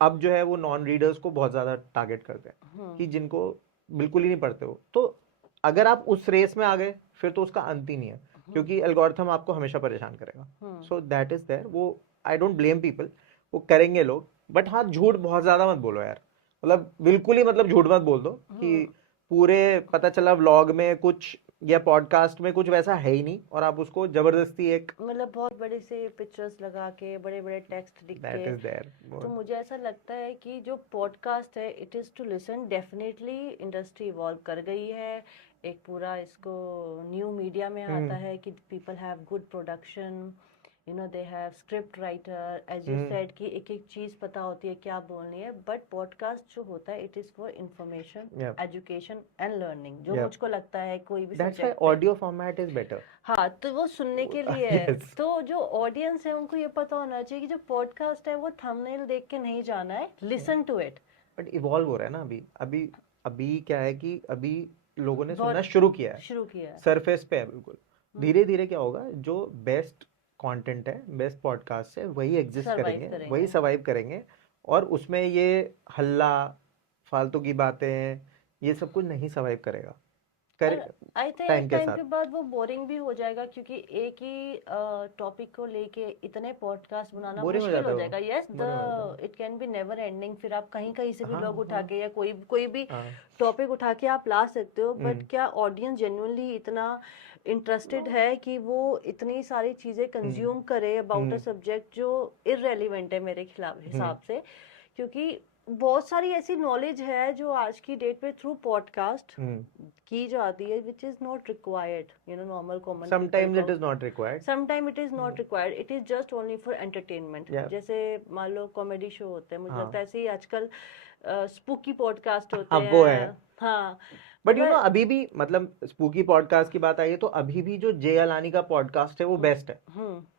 अब जो है वो नॉन रीडर्स को बहुत ज्यादा टारगेट करते हैं कि जिनको बिल्कुल ही नहीं पढ़ते हो, तो अगर आप उस रेस में आ गए फिर तो उसका अंत ही नहीं है, क्योंकि एल्गोरिथम आपको हमेशा परेशान करेगा। सो दैट इज देयर, वो आई डोंट ब्लेम पीपल, वो करेंगे लोग, बट हाँ झूठ बहुत ज्यादा मत बोलो यार, मतलब बिल्कुल ही, मतलब झूठ मत बोल दो कि पूरे पता चला व्लॉग में कुछ या पॉडकास्ट में कुछ वैसा है ही नहीं और आप उसको जबरदस्ती एक, मतलब बहुत बड़े से पिक्चर्स लगा के, बड़े बड़े टेक्स्ट लिख के, तो मुझे ऐसा लगता है कि जो पॉडकास्ट है it is to listen, definitely industry evolve कर गई है, एक पूरा इसको न्यू मीडिया में आता है कि people have good production, they have script writer, as you said कि एक एक चीज पता होती है क्या बोलनी है, बट पॉडकास्ट जो होता है it is for information, education and learning, जो मुझको लगता है कोई भी that's why audio format is better। हाँ, तो वो सुनने के लिए है। तो जो ऑडियंस है उनको ये पता होना चाहिए कि जो पॉडकास्ट है वो थंबनेल देख के नहीं जाना है, listen to it. But evolve हो रहा है ना अभी अभी अभी क्या है कि अभी लोगों ने सुनना शुरू किया है, सरफेस पे है बिल्कुल, धीरे धीरे क्या होगा, जो बेस्ट कंटेंट है, बेस्ट पॉडकास्ट है, वही एग्जिस्ट करेंगे, वही सर्वाइव करेंगे, और उसमें ये हल्ला, फालतू की बातें, ये सब कुछ नहीं सर्वाइव करेगा। आई थिंक टाइम के बाद वो बोरिंग भी हो जाएगा, क्योंकि एक ही टॉपिक को लेके इतने पॉडकास्ट बनाना मुश्किल हो जाएगा। Yes, it can be never ending, फिर आप कहीं कहीं से भी लोग उठा के या कोई भी टॉपिक उठा के आप ला सकते हो, बट क्या ऑडियंस जेन्युइनली इतना इंटरेस्टेड है कि वो इतनी सारी चीजें कंज्यूम करे अबाउट अ सब्जेक्ट जो इररेलेवेंट है मेरे हिसाब से, क्योंकि बहुत सारी ऐसी नॉलेज है जो आज की डेट पे थ्रू पॉडकास्ट की जाती है, which is not required, normal common sometimes it is not required, sometimes it is not required, it is just only for entertainment। जैसे मान लो कॉमेडी शो होते हैं, मुझे लगता है ऐसे ही आजकल स्पूकी पॉडकास्ट होते हैं, वो है हाँ, बट अभी भी, मतलब स्पूकी पॉडकास्ट की बात आई है तो अभी भी जो जे अलानी का पॉडकास्ट है वो बेस्ट है,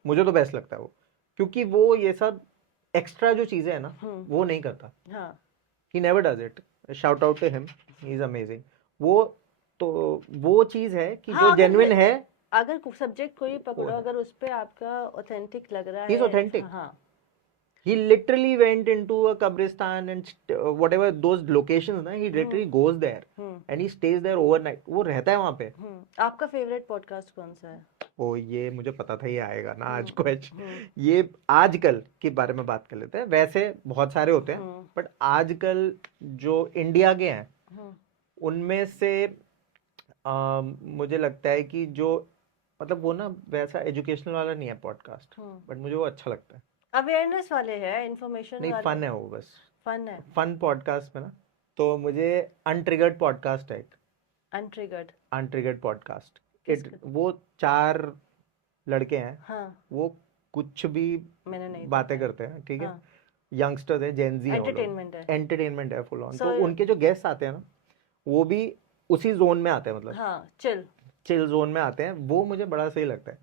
मुझे तो बेस्ट लगता है वो, क्योंकि वो ये सब एक्स्ट्रा जो चीजें है ना वो नहीं करता, he never does it, shout out to him, he is amazing. वो तो वो चीज है कि जो जेन्युइन है अगर सब्जेक्ट कोई पकड़ो, अगर उस पे आपका ऑथेंटिक लग रहा He's है, authentic. हाँ, He literally went into a Kabristan and whatever those locations ना, he literally goes there and he stays there overnight. वो रहता है वहाँ पे. आपका फेवरेट पॉडकास्ट कौन सा है? ओ ये मुझे पता था ये आएगा ना आज क्वेश्चन. ये आजकल के बारे में बात कर लेते हैं. वैसे बहुत सारे होते हैं बट आजकल जो इंडिया के हैं उनमें से मुझे लगता है कि जो मतलब वो ना वैसा एजुकेशनल वाला नहीं है पॉडकास्ट बट मुझे वो अच्छा लगता है. अवेयरनेस वाले हैं, इंफॉर्मेशन नहीं वाले. फन है वो बस. फन है. फन पॉडकास्ट में ना तो मुझे अनट्रिगर्ड पॉडकास्ट है एक. Untriggered podcast. वो 4 लड़के हैं. हाँ. वो कुछ भी मैंने नहीं बातें करते हैं. ठीक है. हाँ. यंगस्टर्स है, जेन जी है. एंटरटेनमेंट है फुल ऑन. तो उनके जो गेस्ट आते हैं ना वो भी उसी जोन में आते हैं. मतलब हाँ, चिल जोन में आते हैं. वो मुझे बड़ा सही लगता है.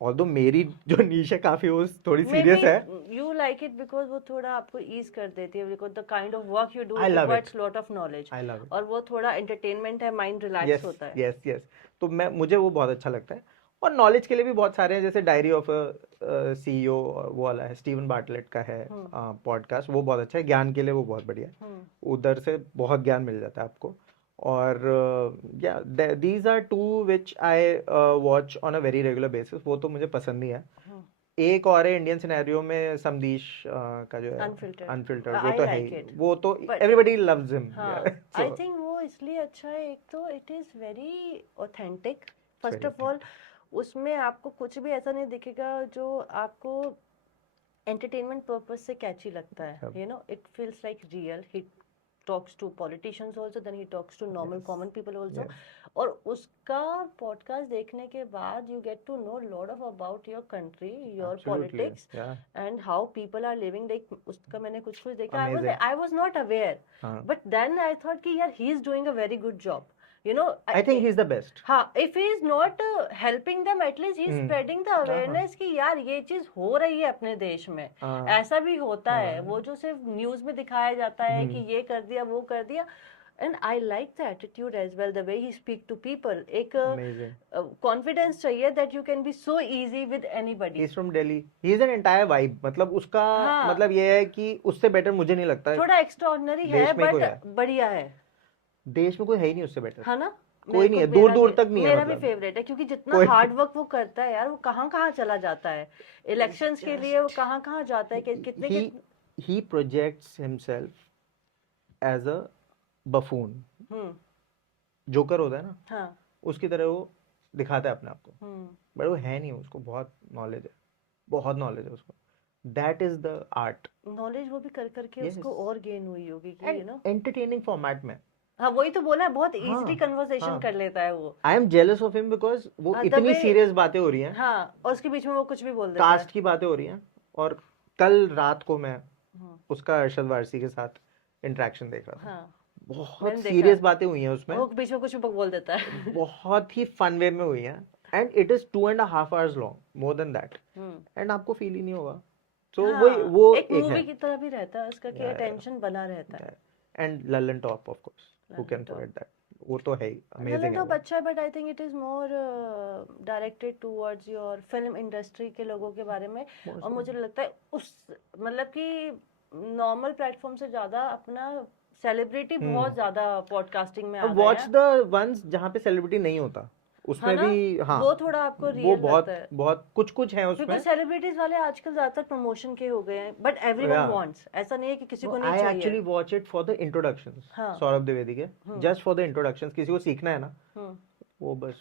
ऑल्दो मेरी जो नीश है काफी वो थोड़ी सीरियस है. यू लाइक इट बिकॉज वो थोड़ा आपको ईज कर देती है, because the kind of work you do I love requires lot of knowledge. I love it. और वो थोड़ा एंटरटेनमेंट है, माइंड रिलैक्स होता है. यस. तो मुझे वो बहुत अच्छा लगता है. और नॉलेज के लिए भी बहुत सारे हैं. जैसे डायरी ऑफ सीईओ वो वाला है, स्टीवन बार्टलेट का है पॉडकास्ट. वो बहुत अच्छा है. ज्ञान के लिए वो बहुत बढ़िया है. उधर से बहुत ज्ञान मिल जाता है आपको. और these are 2 which I watch on a very regular basis. वो तो मुझे पसंद ही है. एक और है इंडियन सिनेरियो में समदीश का जो है अनफिल्टर्ड. वो तो है ही. वो तो एवरीबॉडी लव्स हिम. आई थिंक वो इसलिए अच्छा है, एक तो it is very authentic. First of all उसमें आपको कुछ भी ऐसा नहीं दिखेगा जो आपको एंटरटेनमेंट पर्पस से कैची लगता है. You know, it feels like real. He talks to politicians also, then he talks to normal common people also. और उसका पॉडकास्ट देखने के बाद you get to know lot of about your country, your politics, and how people are living. Like उसका मैंने कुछ देखा. I was not aware, but then I thought कि यार he is doing a very good job. You know, I think he's the best. हाँ, if he is not helping them, at least he is spreading the awareness कि यार ये चीज हो रही है अपने देश में. ऐसा भी होता है. वो जो सिर्फ न्यूज में दिखाया जाता है कि ये कर दिया वो कर दिया. And I like the attitude as well, the way he speak to people. एक confidence चाहिए that you can be so easy with anybody. He's from Delhi. He is an entire vibe. मतलब उसका मतलब ये है कि उससे बेटर मुझे नहीं लगता. थोड़ा extraordinary है but बढ़िया है. देश में कोई है ही नहीं उससे बेटर. है ना. कोई नहीं है. दूर तक नहीं है. मेरा भी फेवरेट है क्योंकि जितना हार्ड वर्क वो करता है यार, वो कहाँ चला जाता है इलेक्शंस के लिए. वो कहाँ जाता है कितने he projects himself as a buffoon. Joker होता है ना. हाँ. उसकी तरह वो दिखाता है अपने आप को. बट वो है नहीं. उसको बहुत नॉलेज है उसको. That is the art. Knowledge वो भी करके उसको और गेन हुई होगी कि यू नो एंटरटेनिंग फॉर्मेट में. हाँ, वही तो बोला है. बहुत इजीली कन्वर्सेशन कर लेता है वो. I am jealous of him because वो इतनी सीरियस बातें हो रही हैं. हाँ, और उसके बीच में वो कुछ भी बोल देता है. कास्ट की बातें हो रही हैं. और कल रात को मैं उसका अरशद वारसी के साथ इंटरेक्शन देख रहा था. बहुत सीरियस बातें हुई हैं उसमें. वो बीच में कुछ भी बोल देता है. बहुत ही फन वे में हुई हैं. And it is 2.5 hours long. More than that. And आपको फील ही नहीं होगा. तो वो एक मूवी की तरह भी रहता है उसका कि अटेंशन बना रहता है. And Lalan top of course. Who can forget that? वो तो है ही. Amazing है. अच्छा है but I think it is more directed towards your film industry के लोगों के बारे में. और मुझे लगता है उस मतलब कि नॉर्मल प्लेटफॉर्म से ज्यादा अपना सेलिब्रिटी बहुत ज्यादा पॉडकास्टिंग में आ गया है. वॉच द वंस जहाँ पे सेलिब्रिटी नहीं होता. उसमें भी हाँ वो थोड़ा आपको रियल लगता है. बहुत कुछ है उसमें. क्योंकि सेलिब्रिटीज वाले आजकल ज्यादातर प्रमोशन के हो गए हैं. But everyone wants. ऐसा नहीं है कि किसी को नहीं चाहिए. I actually watch it for the introductions. Saurabh Dwivedi के जस्ट फॉर द इंट्रोडक्शंस. किसी को सीखना है ना वो बस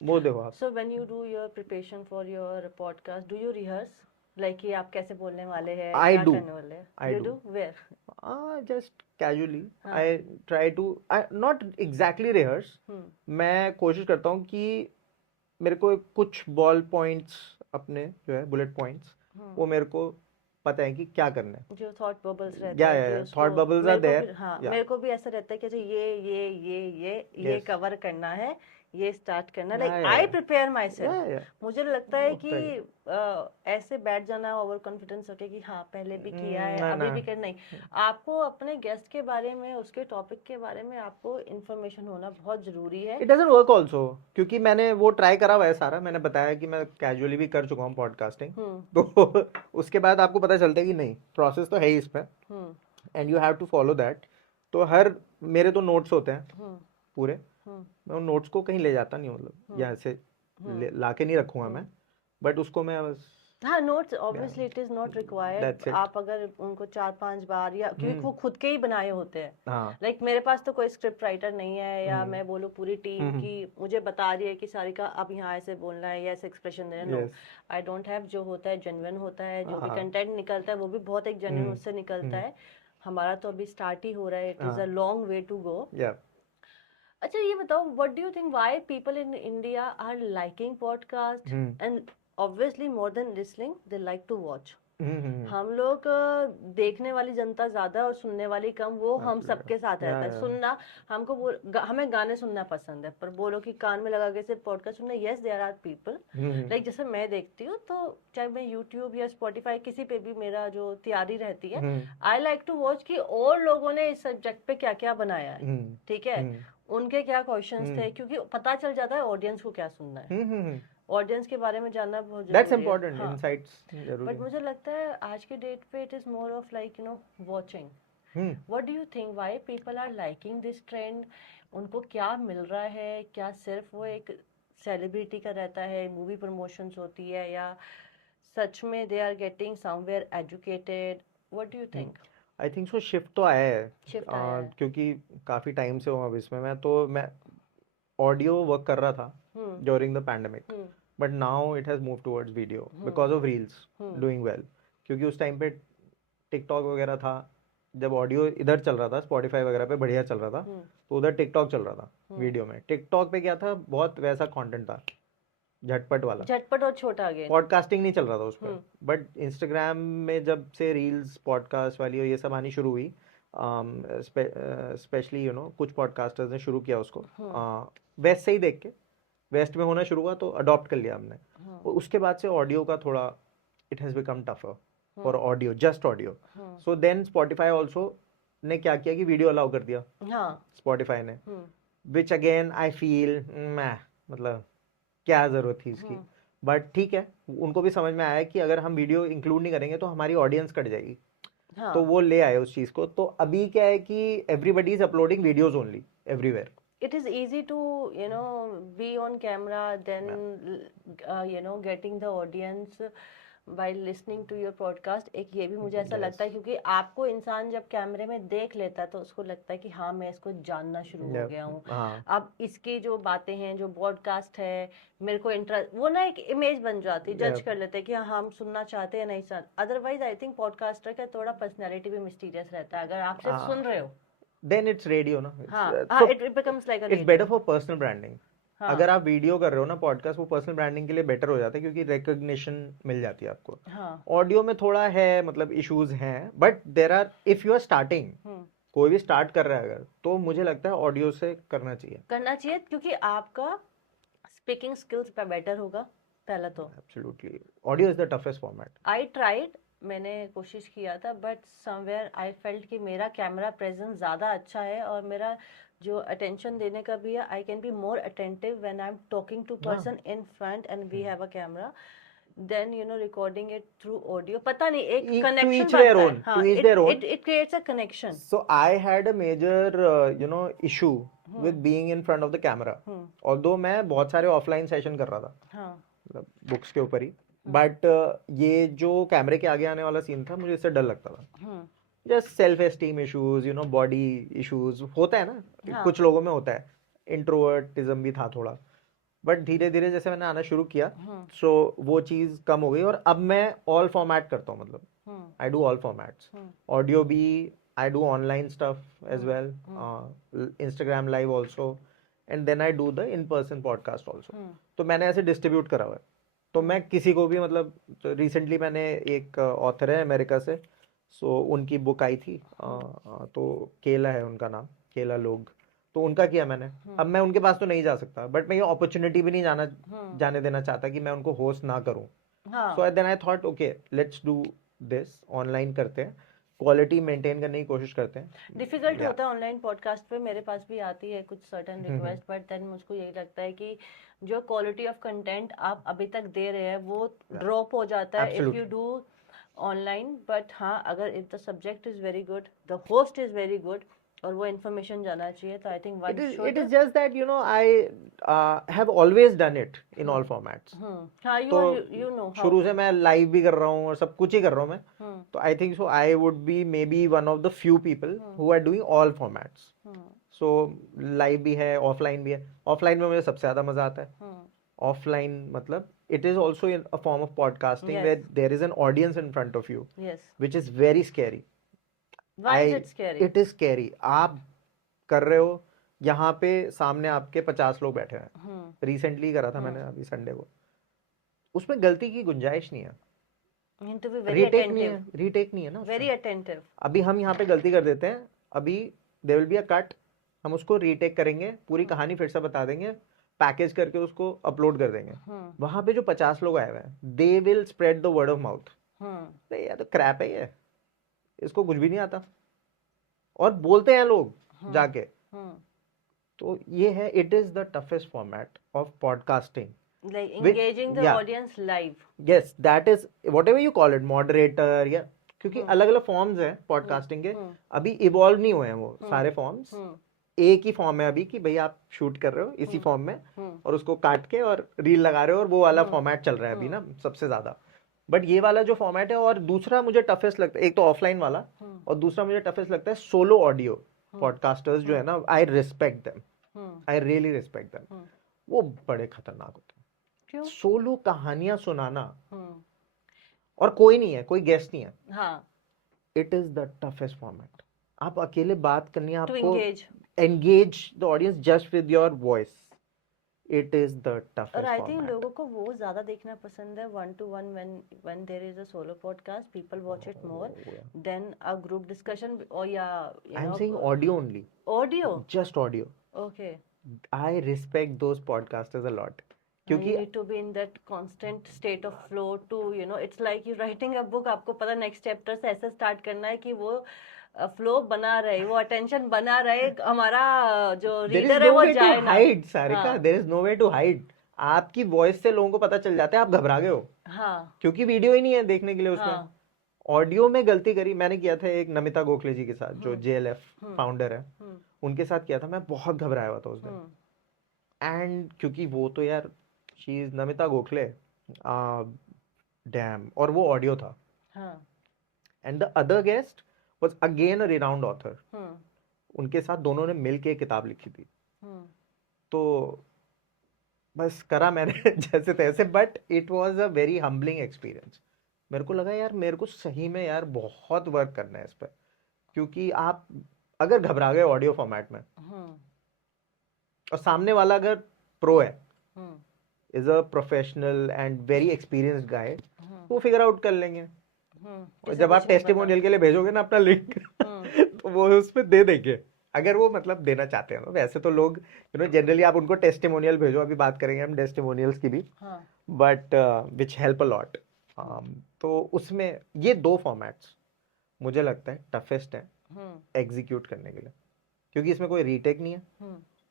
वो देखो आप. So when you do your preparation for your podcast, do you rehearse like कि आप कैसे बोलने वाले हैं, क्या करने वाले हैं? I do. Where? Just casually. I try to not exactly rehearse. मैं कोशिश करता हूँ कि मेरे को कुछ बॉल पॉइंट्स अपने जो है बुलेट पॉइंट्स वो मेरे को पता है कि क्या करना है. जो थॉट बबल्स रहते हैं. Thought bubbles are there. हाँ, मेरे को भी ऐसा रहता है कि ये कवर करना है, ये स्टार्ट करना, Yeah, like yeah, I yeah. Prepare my self. Yeah, yeah. मुझे लगता है होता ही है। कि ऐसे बैठ जाना ओवर कॉन्फिडेंस होके कि हाँ पहले भी किया है, ना अभी ना भी कर, नहीं। आपको अपने गेस्ट के बारे में, उसके टॉपिक के बारे में आपको इन्फॉर्मेशन होना बहुत जरूरी है। इट डजंट वर्क ऑल्सो, क्योंकि मैंने वो ट्राई करा हुआ है सारा। मैंने बताया कि मैं कैजुअली भी कर चुका हूँ पॉडकास्टिंग, तो उसके बाद आपको पता चलता है कि नहीं, प्रोसेस तो है ही इसमें, and you have to follow that. तो हर मेरे तो नोट्स होते हैं पूरे, मैं उन नोट्स को कहीं ले जाता नहीं, मतलब या ऐसे ला के नहीं रखूंगा मैं, बट उसको मैं बस, हाँ, notes obviously it is not required. That's it. आप अगर उनको 4-5 बार, या क्योंकि वो खुद के ही बनाए होते हैं, हाँ। लाइक मेरे पास तो कोई स्क्रिप्ट राइटर नहीं है, या मैं बोलूँ पूरी टीम की मुझे बता रही है कि सारिका अब यहाँ ऐसे बोलना है या ऐसे एक्सप्रेशन देना, नो, आई डोंट हैव। जो होता है जेन्युइन होता है, जो भी कंटेंट निकलता है वो भी बहुत एक जेन्युइन उससे निकलता है। हमारा तो अभी स्टार्ट ही हो रहा है, it is a long way to go. अच्छा, ये बताओ, what do you think why people in India are liking podcast, and obviously more than listening they like to watch. हम लोग देखने वाली जनता ज्यादा और सुनने वाली कम, वो हम सबके साथ रहता है। सुनना हमको हमें गाने सुनना पसंद है, पर बोलो कि कान में लगा के सिर्फ पॉडकास्ट सुनना, yes there are people, like जैसे मैं देखती हूँ, तो चाहे मैं यूट्यूब या स्पॉटिफाई किसी पे भी मेरा जो तैयारी रहती है, आई लाइक टू वॉच कि और लोगों ने इस सब्जेक्ट पे क्या क्या बनाया है, ठीक है, उनके क्या क्वेश्चंस थे, क्योंकि पता चल जाता है ऑडियंस को क्या सुनना है, ऑडियंस के बारे में जानना बहुत जरूरी है। दैट्स इंपॉर्टेंट, इनसाइट्स जरूरी बट मुझे लगता है आज के डेट पे it is more of like you know watching. What do you think why people are liking this trend? उनको क्या मिल रहा है? क्या सिर्फ वो एक सेलिब्रिटी का रहता है, मूवी प्रमोशंस होती है, या सच में they are getting somewhere educated? What do you think? I think so shift तो आया है, शिफ्ट आया है। क्योंकि काफ़ी टाइम से हूँ अब इसमें। मैं ऑडियो वर्क कर रहा था during the pandemic, but now it has move towards video because of reels doing well. क्योंकि उस टाइम पे टिकटॉक वगैरह था, जब ऑडियो इधर चल रहा था स्पॉटिफाई वगैरह पे बढ़िया चल रहा था, तो उधर टिकटॉक चल रहा था वीडियो में। टिकटॉक पे क्या था, बहुत वैसा कंटेंट था, झटपट वाला, झटपट और छोटा गेम, पॉडकास्टिंग नहीं चल रहा था उस पर। बट इंस्टाग्राम में जब से रील्स पॉडकास्ट वाली और ये सब आनी शुरू हुई, स्पेशली यू नो कुछ पॉडकास्टर्स ने शुरू किया उसको, वेस्ट से ही देख के, वेस्ट में होना शुरू हुआ तो अडॉप्ट कर लिया हमने। और उसके बाद से ऑडियो का थोड़ा it has become tougher for audio, just audio. So then Spotify also ने क्या किया कि वीडियो अलाउ कर दिया, स्पॉटिफाई ने, विच अगेन आई फील मतलब क्या ज़रूरत थी इसकी। बट ठीक है, उनको भी समझ में आया कि अगर हम वीडियो इंक्लूड नहीं करेंगे तो हमारी ऑडियंस कट जाएगी, तो वो ले आए उस चीज़ को। तो अभी क्या है कि everybody is uploading videos only everywhere. It is easy to be on camera, then getting the audience while listening to your podcast. एक ये भी मुझे ऐसा लगता है, क्योंकि आपको इंसान जब कैमरे में देख लेता है तो उसको लगता है कि हाँ मैं इसको जानना शुरू हो गया हूँ। अब इसकी जो बातें हैं, जो पॉडकास्ट है, मेरे को इंटरेस्ट, वो ना एक इमेज बन जाती है, जज कर लेते हैं कि हाँ हम सुनना चाहते हैं नहीं चाहते। अदरवाइज आई थिंक पॉडकास्टर का थोड़ा पर्सनैलिटी भी मिस्टीरियस रहता है। अगर आप सिर्फ सुन रहे हो, then it's radio ना, it becomes like a it's better for personal branding. अगर आप वीडियो कर रहे हो ना पॉडकास्ट, वो पर्सनल ब्रांडिंग के लिए बेटर हो जाता है, क्योंकि रिकॉग्निशन मिल जाती है आपको। ऑडियो में थोड़ा है, मतलब इश्यूज हैं, but there are, if you are starting, कोई भी स्टार्ट कर रहा है अगर, तो मुझे लगता है ऑडियो से करना चाहिए, क्योंकि आपका स्पीकिंग स्किल्स पे बेटर होगा पहला तो। Absolutely, audio is the toughest format. I tried, मैंने कोशिश किया था, बट समवेयर आई फेल्ट कि मेरा कैमरा प्रेजेंस ज़्यादा अच्छा है और मेरा जो अटेंशन देने का भी है, I can be more attentive when I am talking to person in front and we have a camera, then recording it through audio, पता नहीं एक connection बनता है, it creates a connection. So I had a major issue with being in front of the camera, although मैं बहुत सारे offline session कर रहा था, मतलब बुक्स के ऊपर ही, बट ये जो कैमरे के आगे आने वाला सीन था, मुझे इससे डर लगता था। Just self esteem issues, body issues होता है ना, कुछ लोगों में होता है, इंट्रोवर्टिज्म भी था थोड़ा, बट धीरे धीरे जैसे मैंने आना शुरू किया, सो वो चीज़ कम हो गई। और अब मैं ऑल फॉर्मेट करता हूँ, मतलब I do all formats, audio भी, I do online stuff as well, Instagram live also, and then I do the in person podcast also. तो मैंने ऐसे डिस्ट्रीब्यूट करा हुआ है, तो मैं किसी को भी, मतलब रिसेंटली मैंने एक ऑथर है अमेरिका से, सो उनकी बुक आई थी, तो केला है उनका नाम, केला लोग, तो उनका किया मैंने। अब मैं उनके पास तो नहीं जा सकता, बट मैं ये अपॉर्चुनिटी भी नहीं जाने देना चाहता कि मैं उनको होस्ट ना करूं। So then I thought okay let's do this, online करते हैं, क्वालिटी मेंटेन करने की कोशिश करते हैं। डिफिकल्ट होता है ऑनलाइन पॉडकास्ट पे, मेरे पास भी आती है कुछ सर्टेन रिक्वेस्ट, बट देन मुझको यही लगता है कि जो क्वालिटी ऑफ कंटेंट आप अभी तक दे रहे हैं वो ड्रॉप हो जाता है if you do online. But हाँ, अगर if the subject is very good, the host is very good और वो इन्फॉर्मेशन जाना चाहिए, तो I think one should. it is just that I have always done it in all formats. हाँ, तो you know how. शुरू से मैं लाइव भी कर रहा हूँ और सब कुछ ही कर रहा हूँ मैं। तो I think so I would be may be one of the few people who are doing all formats. So live भी है, ऑफलाइन भी है। ऑफलाइन में मुझे सबसे ज्यादा मजा आता है। ऑफलाइन मतलब it is also a form of podcasting where there is an audience in front of you, which is very scary. Why is it scary? It is scary. आप कर रहे हो, यहाँ पे सामने आपके 50 लोग बैठे हैं। रिसेंटली करा था मैंने अभी संडे को, उसमें गलती की गुंजाइश नहीं है। रीटेक नहीं है ना, वेरी अटेंटिव। अभी हम यहाँ पे गलती कर देते हैं, अभी there will be a cut, हम उसको रीटेक करेंगे, पूरी कहानी फिर से बता देंगे, पैकेज करके उसको अपलोड कर देंगे। वहां पे जो 50 लोग आए हुए हैं, they will spread the word of mouth, यार तो क्रैप है ये, इसको कुछ भी नहीं आता, और बोलते हैं लोग जाके। तो ये है, it is the toughest format of podcasting, like engaging the audience live. Yes, that is whatever you call it, moderator या, क्योंकि अलग अलग फॉर्म्स हैं पॉडकास्टिंग के, अभी इवॉल्व नहीं हुए हैं वो सारे फॉर्म्स। एक ही फॉर्म है अभी कि भाई आप शूट कर रहे हो इसी फॉर्म में और उसको काट के और रील लगा रहे हो, और वो वाला फॉर्मेट चल रहा है अभी ना सबसे ज्यादा। बट ये वाला जो फॉर्मेट है, और दूसरा मुझे टफेस्ट लगता है, एक तो ऑफलाइन वाला, और दूसरा मुझे टफेस्ट लगता है सोलो ऑडियो पॉडकास्टर्स जो है ना, I respect them, I really respect them. वो बड़े खतरनाक होते हैं। क्यों? सोलो कहानियां सुनाना, और कोई नहीं है, कोई गेस्ट नहीं है, हाँ, it is the toughest format. आप अकेले बात करनी है, आपको engage the audience just with your voice. It is the toughest और आई format. थिंक लोगों को वो ज्यादा देखना पसंद है, 1-to-1 when there is a solo podcast, people watch it more than a group discussion or I'm saying audio only. Audio? Just audio. Okay. I respect those podcasters a lot. क्योंकि you need to be in that constant state of flow to, it's like you writing a book, आपको पता next chapter से ऐसे start करना है कि वो flow बना रहे, वो अटेंशन बना रहे, हमारा जो रीडर है वो जाए ना। Hide Sarika, there is no way to hide. आपकी वॉइस से लोगों को पता चल जाता है आप घबरा गए हो, क्योंकि वीडियो ही नहीं है देखने के लिए उसमें। ऑडियो में गलती करी मैंने, किया था एक नमिता गोखले जी के साथ, जो JLF फाउंडर है, उनके साथ किया था। मैं बहुत घबराया हुआ था उस दिन, एंड क्योंकि वो तो यार she is Namita Gokhale, dam, और वो ऑडियो था, and the other guest was again a renowned author. उनके साथ दोनों ने मिल के किताब लिखी थी। तो बस करा मैंने जैसे तैसे, but it was a very humbling experience. मेरे को लगा यार मेरे को सही में यार बहुत वर्क करना है इस पर, क्योंकि आप अगर घबरा गए ऑडियो फॉर्मेट में, और सामने वाला अगर प्रो है, is a professional and very experienced guy, वो फिगर आउट कर लेंगे। और जब आप टेस्टिमोनियल के लिए भेजोगे ना अपना लिंक तो वो उस पे दे देंगे, अगर वो मतलब देना चाहते हैं। वैसे तो लोग जनरली आप उनको टेस्टिमोनियल भेजो, अभी बात करेंगे हम टेस्टिमोनियल्स की भी, but which help a lot. तो उसमें ये दो फॉर्मेट्स मुझे लगता है टफेस्ट है एग्जीक्यूट करने के लिए, क्योंकि इसमें कोई रीटेक नहीं है,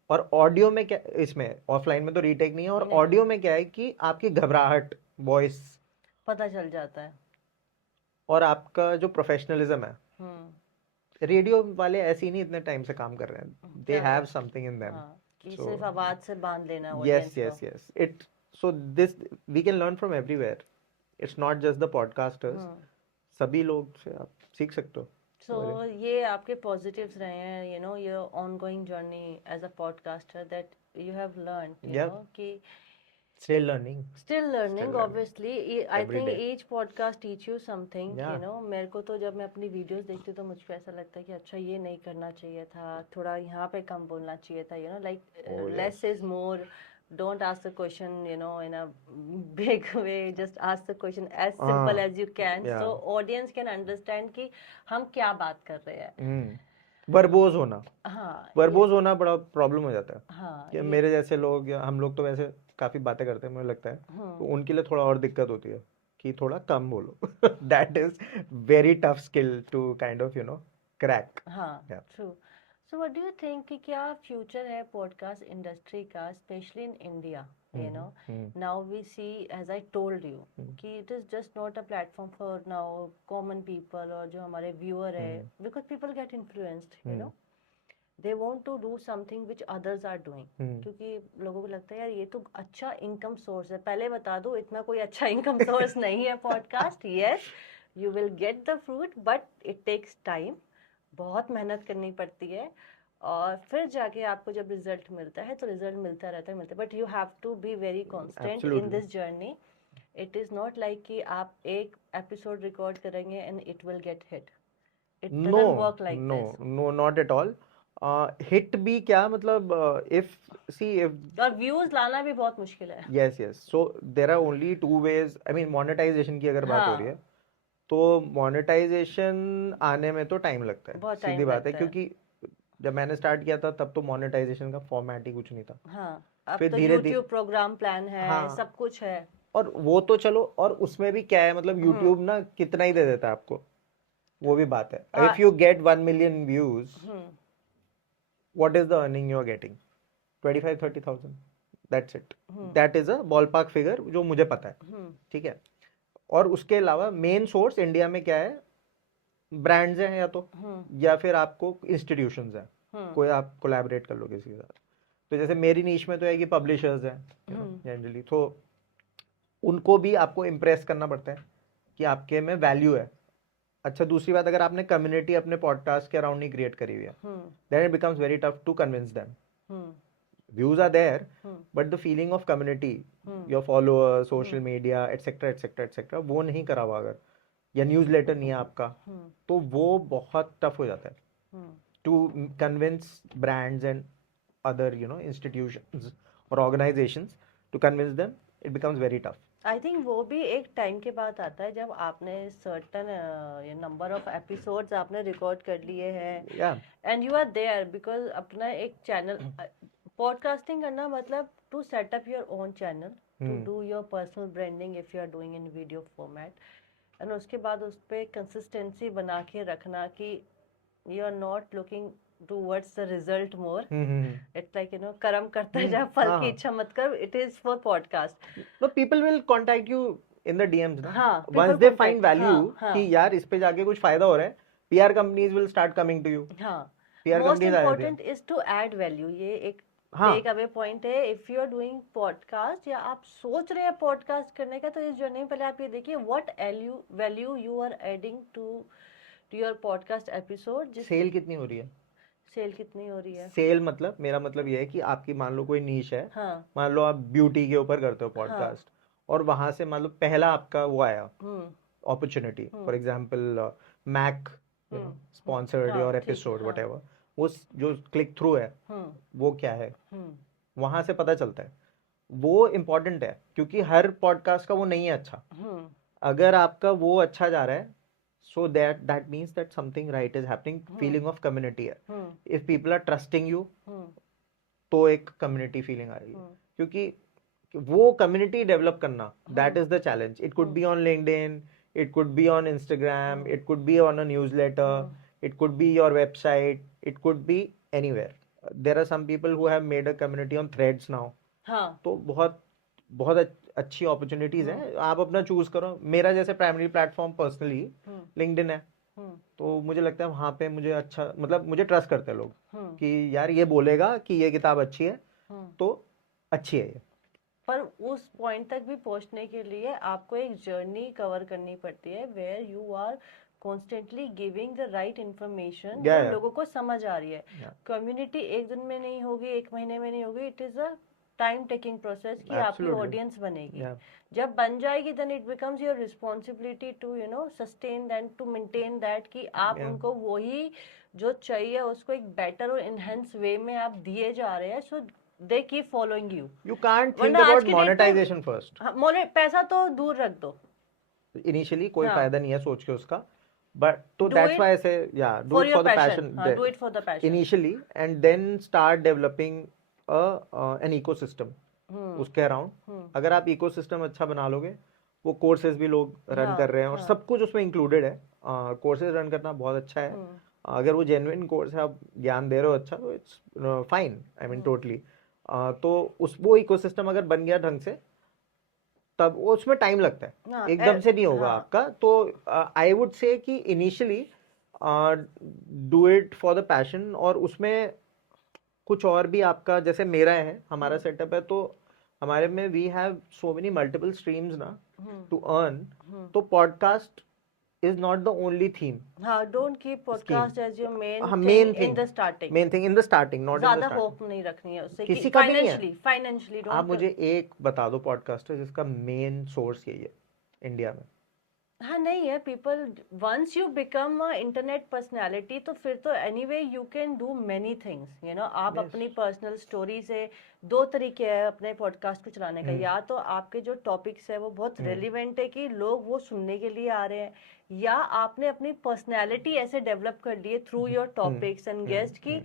और ऑडियो में क्या, इसमें ऑफलाइन में तो रीटेक नहीं है, और ऑडियो में क्या है कि आपकी घबराहट वॉइस पता चल जाता है, और आपका जो प्रोफेशनलिज्म है। रेडियो वाले ऐसे ही नहीं इतने टाइम से काम कर रहे हैं, they have something in them, सिर्फ आवाज से बांध लेना ऑडियंस को। Yes it, so this we can learn from everywhere, it's not just the podcasters, सभी लोग से आप सीख सकते हो। सो ये आपके पॉजिटिव्स रहे हैं, your ongoing journey as a podcaster, that you have learned, कि Still learning, obviously. I think each podcast teach you something, मेरे को तो जब मैं अपनी वीडियोस देखती हूँ तो मुझको ऐसा लगता है कि अच्छा ये नहीं करना चाहिए था, थोड़ा यहाँ पे कम बोलना चाहिए था, like less is more. Don't ask the question, in a big way. Just ask the question as simple as you can, so audience can understand कि हम क्या बात कर रहे हैं। वर्बोज होना, हाँ वर्बोज होना बड़ा प्रॉब्लम हो जाता है हाँ कि मेरे जैसे लोग या हम लोग तो वैसे काफी बातें करते हैं मुझे लगता है, तो उनके लिए थोड़ा और दिक्कत होती है कि थोड़ा कम बोलो. That is very tough skill to kind of crack. हाँ true. So what do you think कि क्या फ्यूचर है पॉडकास्ट इंडस्ट्री का, especially in India? You know, now we see, as I told you, कि it is just not a platform for now common people और जो हमारे viewer है, because people get influenced, you know, they want to do something which others are doing, क्योंकि लोगों को लगता है यार ये तो अच्छा इनकम सोर्स है. पहले बता दो, इतना कोई अच्छा इनकम सोर्स नहीं है podcast. Yes, you will get the fruit, but it takes time. बहुत मेहनत करनी पड़ती है, और फिर जाके आपको जब रिजल्ट मिलता है तो रिजल्ट मिलता रहता है. But you have to be very constant in this journey. It is not like कि आप एक एपिसोड रिकॉर्ड करेंगे and it will get hit. It doesn't work like this. No not at all. Hit भी क्या मतलब, if see if और views लाना भी बहुत मुश्किल है. Yes yes, so there are only two ways. I mean monetization की अगर बात हो रही है तो मोनेटाइजेशन आने में तो टाइम लगता है, बहुत सीधी टाइम बात है, लगता है. क्योंकि जब मैंने स्टार्ट किया था तब तो मोनेटाइजेशन का फॉर्मेट ही कुछ नहीं था. हाँ, अब फिर तो धीरे YouTube प्रोग्राम प्लान है, हाँ, सब कुछ है. और वो तो चलो, और उसमें भी क्या है मतलब YouTube ना कितना ही दे देता है आपको, वो भी बात है. If you get 1 million views, what is the earning you are getting? 25-30,000. That's it. That is a ballpark figure जो मुझे पता है. ठीक है. और उसके अलावा मेन सोर्स इंडिया में क्या है? ब्रांड्स हैं, या फिर आपको इंस्टीट्यूशंस हैं, कोई आप कोलैबोरेट कर लो किसी के साथ. तो जैसे मेरी नीश में तो है कि पब्लिशर्स हैं जनरली, तो उनको भी आपको इम्प्रेस करना पड़ता है कि आपके में वैल्यू है. अच्छा, दूसरी बात, अगर आपने कम्युनिटी अपने पॉडकास्ट के अराउंड नहीं क्रिएट करी हुई है, then it becomes very tough to convince them. Views are there, but the feeling of community, your follower, social media etcetera etcetera etcetera, वो नहीं करा हुआ अगर, या न्यूज़लेटर नहीं है आपका, तो वो बहुत टफ हो जाता है to convince brands and other institutions और organisations, to convince them. It becomes very tough. I think वो भी एक टाइम के बाद आता है जब आपने सर्टन नंबर ऑफ एपिसोड्स आपने रिकॉर्ड कर लिए हैं, and you are there, because अपना एक चैनल पॉडकास्टिंग करना मतलब to set up your own channel, to do your personal branding if you are doing in video format, and उसके बाद उस पर कंसिस्टेंसी बना के रखना कि you are not looking towards the result more. It's like, कर्म करता जा, फल की इच्छा मत कर. It is for podcast. But people will contact you in the DMs ना. हाँ, once they find value कि यार इस पे जाके कुछ फायदा हो रहा है, PR companies will start coming to you. हाँ, PR most companies important is to add value. ये एक टेक अवे पॉइंट है. If you are doing podcast या आप सोच रहे हैं पॉडकास्ट करने का, तो इस जर्नी में पहले आप ये देखिए what value you are adding to your podcast episode. Sale कितनी हो रही है? सेल कितनी हो रही है? सेल मतलब, मेरा मतलब ये है कि आपकी मान लो कोई नीश है, मान लो आप ब्यूटी के ऊपर करते हो पॉडकास्ट, और वहां से मान लो पहला आपका वो आया opportunity, for example Mac sponsored your episode whatever, वो जो क्लिक थ्रू है वो क्या है, वहां से पता चलता है. वो इम्पोर्टेंट है, क्योंकि हर पॉडकास्ट का वो नहीं है अच्छा. अगर आपका वो अच्छा जा रहा है, so that means that something right is happening. feeling of community है. if people are trusting you, तो एक community feeling आ रही है, क्योंकि वो community develop करना, that is the challenge. it could be on LinkedIn, it could be on Instagram, it could be on a newsletter, it could be your website, it could be anywhere. there are some people who have made a community on Threads now. तो बहुत बहुत अच्छी opportunities हैं, आप अपना choose करो. मेरा जैसे प्राइमरी प्लेटफॉर्म पर्सनली लिंक्डइन है, तो मुझे लगता है वहां पे मुझे अच्छा, मतलब मुझे ट्रस्ट करते हैं लोग कि यार ये बोलेगा कि ये किताब अच्छी है, तो अच्छी है ये. पर उस पॉइंट तक भी पहुंचने के लिए आपको एक जर्नी कवर करनी पड़ती है, where you are constantly giving the right information, जो लोगों को समझ आ रही है. कम्युनिटी एक दिन में नहीं होगी, एक महीने में नहीं होगी. It is a time taking process कि आपकी ऑडियंस बनेगी. जब बन जाएगी, then it becomes your responsibility to sustain that, to maintain that, कि आप उनको वही जो चाहिए उसको एक बेटर और एनहेंस वे में आप दिए जा रहे हैं. So they keep following you. You can't think about monetisation first. पैसा तो दूर रख दो, इनिशियली कोई फायदा नहीं है सोच के उसका. but so Do that's it why I say yeah, do for it your for the passion. passion Do it for the passion. initially, and then start developing an ecosystem उसके अराउंड. अगर आप इकोसिस्टम अच्छा बना लोगे, वो courses भी लोग run कर रहे हैं और सब कुछ उसमें इंक्लूडेड है. कोर्सेज रन करना बहुत अच्छा है. अगर वो जेन्युइन कोर्स है, आप ज्ञान दे रहे हो अच्छा, तो it's fine, I mean totally. तो उस वो इकोसिस्टम अगर बन गया ढंग से, तब वो उसमें टाइम लगता है, एकदम से नहीं होगा आपका. तो आई वुड से कि initially do it for the passion. और उसमें कुछ और भी आपका, जैसे मेरा है, हमारा सेटअप है, तो हमारे में we have so many multiple streams ना टू अर्न. तो podcast is not the only theme. Don't keep podcast Scheme. as your main main thing in the starting. Main thing in the starting, not in the ज्यादा starting. Hope नहीं रखनी है उससे किसी कि का भी नहीं है. फाइनेंशियली आप मुझे एक बता दो पॉडकास्टर जिसका मेन सोर्स यही है इंडिया में. हाँ नहीं है. People once you become a internet personality, तो फिर तो anyway you can do many things, you know. आप अपनी पर्सनल स्टोरी से, दो तरीके हैं अपने पॉडकास्ट को चलाने का. या तो आपके जो टॉपिक्स है वो बहुत रेलिवेंट है कि लोग वो सुनने के लिए आ रहे हैं, या आपने अपनी पर्सनैलिटी ऐसे डेवलप कर ली है through your topics and guest की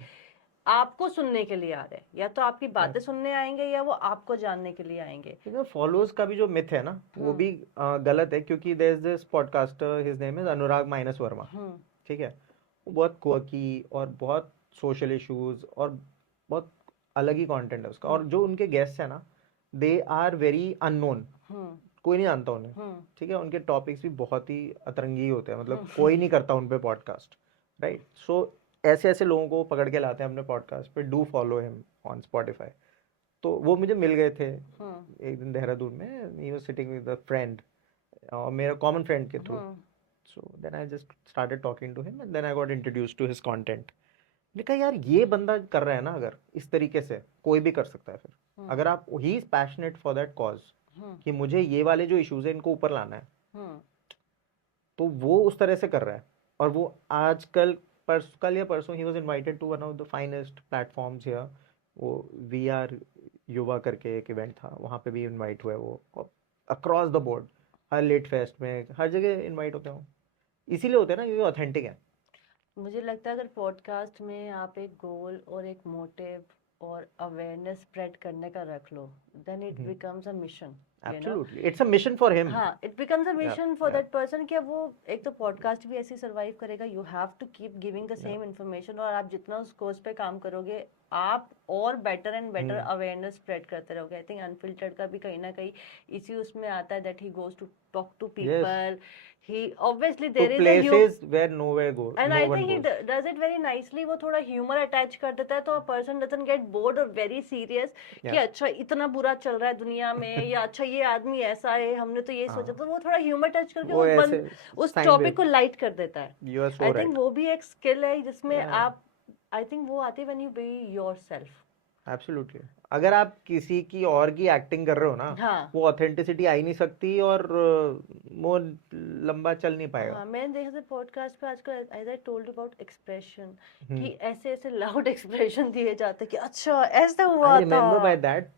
आपको सुनने के लिए आ रहे हैं. या तो आपकी बातें सुनने आएंगे, या वो आपको जानने के लिए आएंगे. फॉलोअर्स का भी जो मिथ है ना, वो भी गलत है. क्योंकि there is this podcaster, his name is Anurag minus Verma. ठीक है. वो बहुत क्वर्की और बहुत सोशल इश्यूज और बहुत अलग ही कंटेंट है उसका. और जो उनके गेस्ट है ना, दे आर वेरी अननोन. कोई नहीं जानता उन्हें. ठीक है. उनके टॉपिक्स भी बहुत ही अतरंगी होते हैं, मतलब कोई नहीं करता उन पे पॉडकास्ट, राइट. सो ऐसे ऐसे लोगों को पकड़ के लाते हैं अपने पॉडकास्ट पे. Do follow him on Spotify. तो वो मुझे मिल गए थे एक दिन देहरादून में. He was sitting with a friend, और मेरा कॉमन फ्रेंड के थ्रू. So then I just started talking to him and then I got introduced to his content. मैंने कहा यार, ये बंदा कर रहा है ना, अगर इस तरीके से कोई भी कर सकता है. फिर अगर आप, he is passionate for that cause, कि मुझे ये वाले जो इश्यूज है इनको ऊपर लाना है, तो वो उस तरह से कर रहा है. और वो आजकल कल या परसों he was invited to one of the finest platforms here. वो VR युवा करके एक इवेंट था, वहाँ पे भी इनवाइट हुए वो. अक्रॉस द बोर्ड, हर लेट फेस्ट में, हर जगह इनवाइट होते हो. इसीलिए होते हैं ना, क्योंकि ऑथेंटिक है. मुझे लगता है अगर पॉडकास्ट में आप एक गोल और एक मोटिव और अवेयरनेस स्प्रेड करने का रख लो, then it becomes a mission. Absolutely, it's a mission for him. हाँ, it becomes a mission for that person. कि वो एक तो पॉडकास्ट भी ऐसे सर्वाइव करेगा. You have to keep giving the same information. और आप जितना उस कोर्स पे काम करोगे, आप और better and better awareness spread करते रहोगे. आई थिंक अनफिल्टर्ड का भी कहीं ना कहीं इसी उसमें आता है, that he goes to talk to people. He obviously there is places where nowhere go, and no I one think he goes. does it very nicely. वो थोड़ा humor attach कर देता है, तो a person doesn't get bored or very serious कि अच्छा इतना बुरा चल रहा है दुनिया में, या अच्छा ये आदमी ऐसा है, हमने तो ये सोचा. तो वो थोड़ा humor touch करके उस टॉपिक को लाइट कर देता है. You are so I right. think वो भी एक स्किल है जिसमें आप, I think वो आती है when you be yourself. Absolutely. अगर आप किसी की और की एक्टिंग कर रहे हो ना, वो ऑथेंटिसिटी आ ही नहीं सकती और वो लंबा चल नहीं पाएगा. हाँ, मैंने देखा था पॉडकास्ट पे आजकल, as I told about expression, कि ऐसे ऐसे लाउड एक्सप्रेशन दिए जाते कि अच्छा ऐसा हुआ था. I remember by that,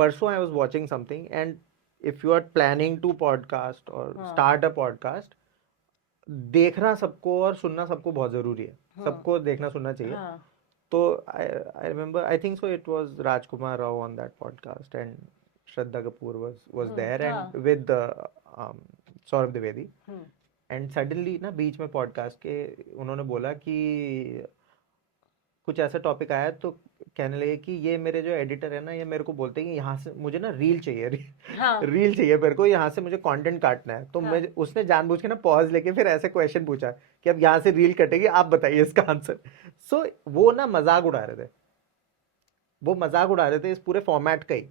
परसों I was watching something, and if you are planning to podcast or start a podcast, देखना सबको और सुनना सबको बहुत जरूरी है. सबको देखना सुनना चाहिए. तो I remember, I think so it was Rajkumar Rao on that podcast, and Shraddha Kapoor was there, and with Saurabh Dwivedi. And suddenly ना बीच में पॉडकास्ट के उन्होंने बोला कि कुछ ऐसा टॉपिक आया, तो कहने लगे कि ये मेरे जो एडिटर है ना, ये मेरे को बोलते हैं कि यहाँ से मुझे ना रील चाहिए. रील चाहिए मेरे को, यहाँ से मुझे कंटेंट काटना है. तो मैं, उसने जानबूझ के ना पॉज लेके फिर ऐसे क्वेश्चन पूछा कि अब यहाँ से रील कटेगी, आप बताइए इसका आंसर. सो वो ना मजाक उड़ा रहे थे. वो मजाक उड़ा रहे थे इस पूरे फॉर्मेट का ही,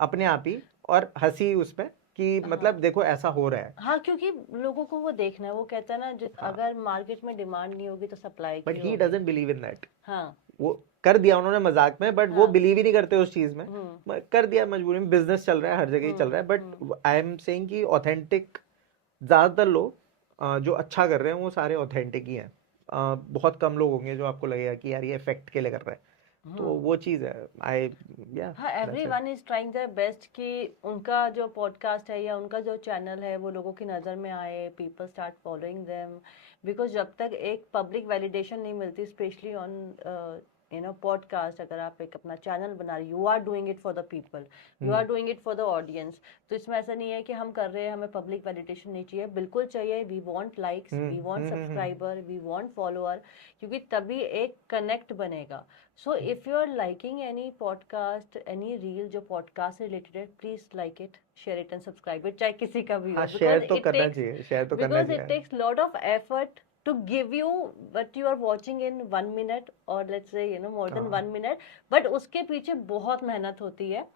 अपने आप ही, और हंसी उसमें कि मतलब देखो ऐसा हो रहा है. हाँ, क्योंकि लोगों को वो देखना है. वो कहता है ना, अगर मार्केट में डिमांड नहीं होगी तो supply. But he doesn't believe in that. हाँ, वो कर दिया उन्होंने मजाक में, बट वो बिलीव ही नहीं करते उस चीज में. कर दिया मजबूरी में. बिजनेस चल रहा है, हर जगह ही चल रहा है. बट आई एम सेइंग कि ऑथेंटिक, ज्यादातर लोग जो अच्छा कर रहे हैं वो सारे ऑथेंटिक ही हैं. बहुत कम लोग होंगे जो आपको लगेगा कि यार ये इफेक्ट के लिए कर रहा है. तो वो चीज है आई या हाँ, everyone is trying their best कि उनका जो पॉडकास्ट है या उनका जो चैनल है वो लोगों की नज़र में आए, people start following them, because जब तक एक पब्लिक वैलिडेशन नहीं मिलती, स्पेशली ऑन पॉडकास्ट, अगर आप एक अपना चैनल बना रहे, you are doing it for the people, you are doing it for the audience, तो इसमें ऐसा नहीं है कि हम कर रहे हैं हमें पब्लिक वैलिडेशन नहीं चाहिए, बिल्कुल चाहिए, we want likes, we want subscriber, we want follower, क्योंकि तभी एक कनेक्ट बनेगा. So if you are liking any podcast, any reel जो podcast से related है, please like it, share it and subscribe it, चाहे किसी का भी हो. हाँ शेयर तो करना चाहिए, शेयर तो करना Because चाहिए. it takes lot of effort to give you what you are watching in 1 minute or let's say more than 1 minute, but उसके पीछे बहुत मेहनत होती है.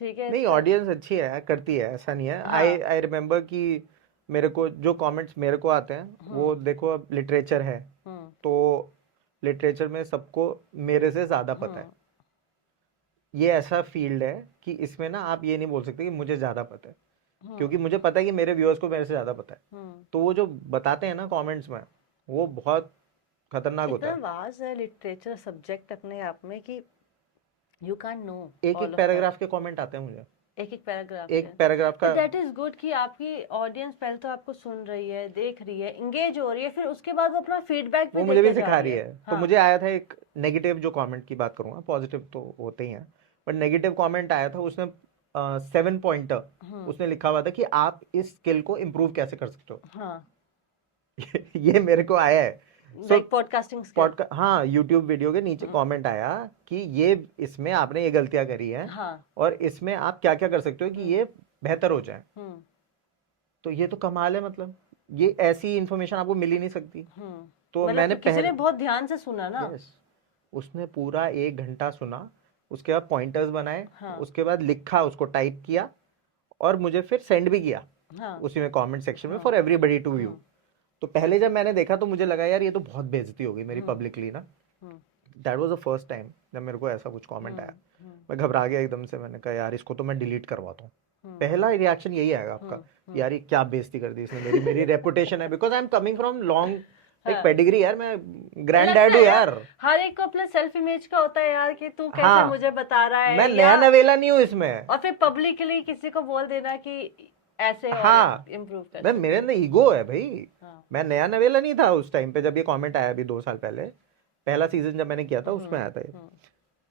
ठीक है. नहीं ऑडियंस अच्छी है, करती है, ऐसा नहीं है. आई रिमेम्बर कि मेरे को जो कमेंट्स मेरे को आते हैं वो देखो, अब लिटरेचर है तो लिटरेचर में सबको मेरे से ज्यादा पता है. ये ऐसा फील्ड है कि इसमें ना आप ये नहीं बोल सकते कि मुझे ज्यादा पता है, क्योंकि मुझे पता है कि मेरे व्यूअर्स को मेरे से ज्यादा पता है. तो वो जो बताते हैं ना कमेंट्स में, वो बहुत खतरनाक होता है. इतना वास्ट है लिटरेचर सब्जेक्ट अपने आप में कि यू कैन नो. एक एक पैराग्राफ के कमेंट आते हैं मुझे, एक एक पैराग्राफ का. दैट इज गुड कि आपकी ऑडियंस पहले तो आपको सुन रही है, देख रही है, एंगेज हो रही है, फिर उसके बाद वो अपना फीडबैक वो मुझे भी सिखा रही है. तो मुझे आया था एक नेगेटिव, जो कमेंट की बात करूंगा, पॉजिटिव तो होते ही हैं, बट नेगेटिव कमेंट आया था. उसने 7 पॉइंटर उसने लिखा हुआ था कि आप इस स्किल को इम्प्रूव कैसे कर सकते हो. ये मेरे को आया है. पॉडकास्टिंग हाँ, यूट्यूब वीडियो के नीचे कमेंट आया कि ये इसमें आपने ये गलतियां करी हैं, और इसमें आप क्या क्या कर सकते हो कि ये बेहतर हो जाए. तो ये तो कमाल है. मतलब ये ऐसी इंफॉर्मेशन आपको मिल ही नहीं सकती. तो मैंने किसी ने बहुत ध्यान से सुना ना. उसने पूरा 1 घंटा सुना, उसके बाद पॉइंटर्स बनाए, उसके बाद लिखा, उसको टाइप किया और मुझे फिर सेंड भी किया उसी में कमेंट सेक्शन में, फॉर एवरीबॉडी टू व्यू. तो पहले जब मैंने देखा तो मुझे लगा यार ये तो बहुत बेइज्जती हो गई मेरी पब्लिकली ना. That was the first time जब मेरे को ऐसा कुछ कमेंट आया. मैं घबरा गया एकदम से. मैंने कहा यार इसको तो मैं डिलीट करवाता हूँ. पहला रिएक्शन यही आएगा आपका, यार ये क्या बेइज्जती कर दी इसने मेरी रेपुटेशन है, because I am coming from long एक पेडिग्री यार, मैं ग्रैंड डैड हूँ यार. हर एक को अपना सेल्फ इमेज का होता है यार कि तू कैसे मुझे बता रहा है, मैं नया नवेला नहीं हूँ इसमें. और फिर पब्लिकली किसी को बोल देना कि ऐसे इम्प्रूव कर. मैं, मेरे अंदर ईगो है भाई. मैं नया नवेला नहीं था उस टाइम पे जब ये कमेंट आया, अभी 2 साल पहले, पहला सीजन जब मैंने किया था उसमें आया था ये.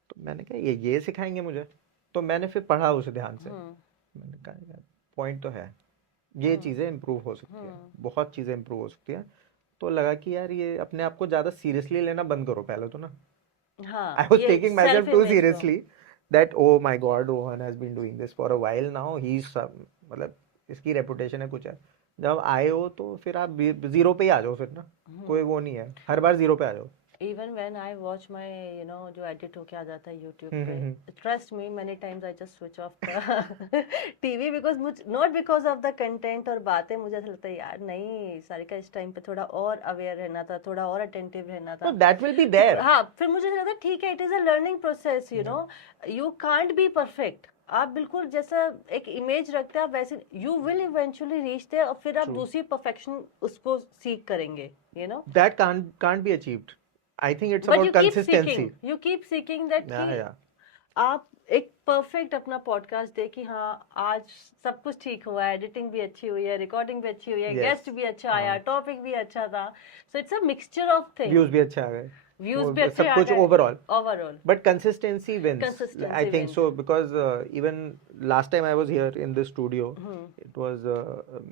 तो मैंने कहा ये सिखाएंगे मुझे. तो मैंने फिर पढ़ा उसे ध्यान से. मैंने कहा पॉइंट तो है, ये चीजें इम्प्रूव हो सकती है, बहुत चीजें इम्प्रूव हो सकती है. तो लगा कि यार ये अपने आप को ज्यादा सीरियसली लेना बंद करो पहले तो ना. I was taking myself too seriously, that oh my god, Rohan has been doing this for a while now, he is, मतलब इसकी रेपुटेशन है, कुछ है. जब आए हो तो फिर आप 0 पे ही आ जाओ फिर ना. कोई वो नहीं है, हर बार 0 पे आ जाओ. Even when I watch my जो edit होके आ जाता है YouTube पे, trust me, many times I just switch off the TV because not because of the content और बातें, मुझे ऐसा लगता है यार नहीं, सारिका इस टाइम पे थोड़ा और अवेयर रहना था, थोड़ा और अटेंटिव रहना था. So that will be there. हाँ, फिर मुझे लगता है ठीक है, it is a learning process, you can't be perfect. आप बिल्कुल जैसा एक इमेज रखते हैं आप वैसे, you will eventually reach there, और फिर आप दूसरी परफेक्शन उसको सीख करेंगे, that can't be achieved. I think it's about consistency. You keep seeking that कि आप एक परफेक्ट अपना पॉडकास्ट दे कि हाँ आज सब कुछ ठीक हुआ है, एडिटिंग भी अच्छी हुई है, रिकॉर्डिंग भी अच्छी हुई है, गेस्ट भी अच्छा आया, टॉपिक भी अच्छा था. So it's a mixture of things. Views भी अच्छे आ गए, व्यूज भी अच्छे सब आ कुछ गए overall. But consistency wins, I think so, because even last time I was here in this studio, it was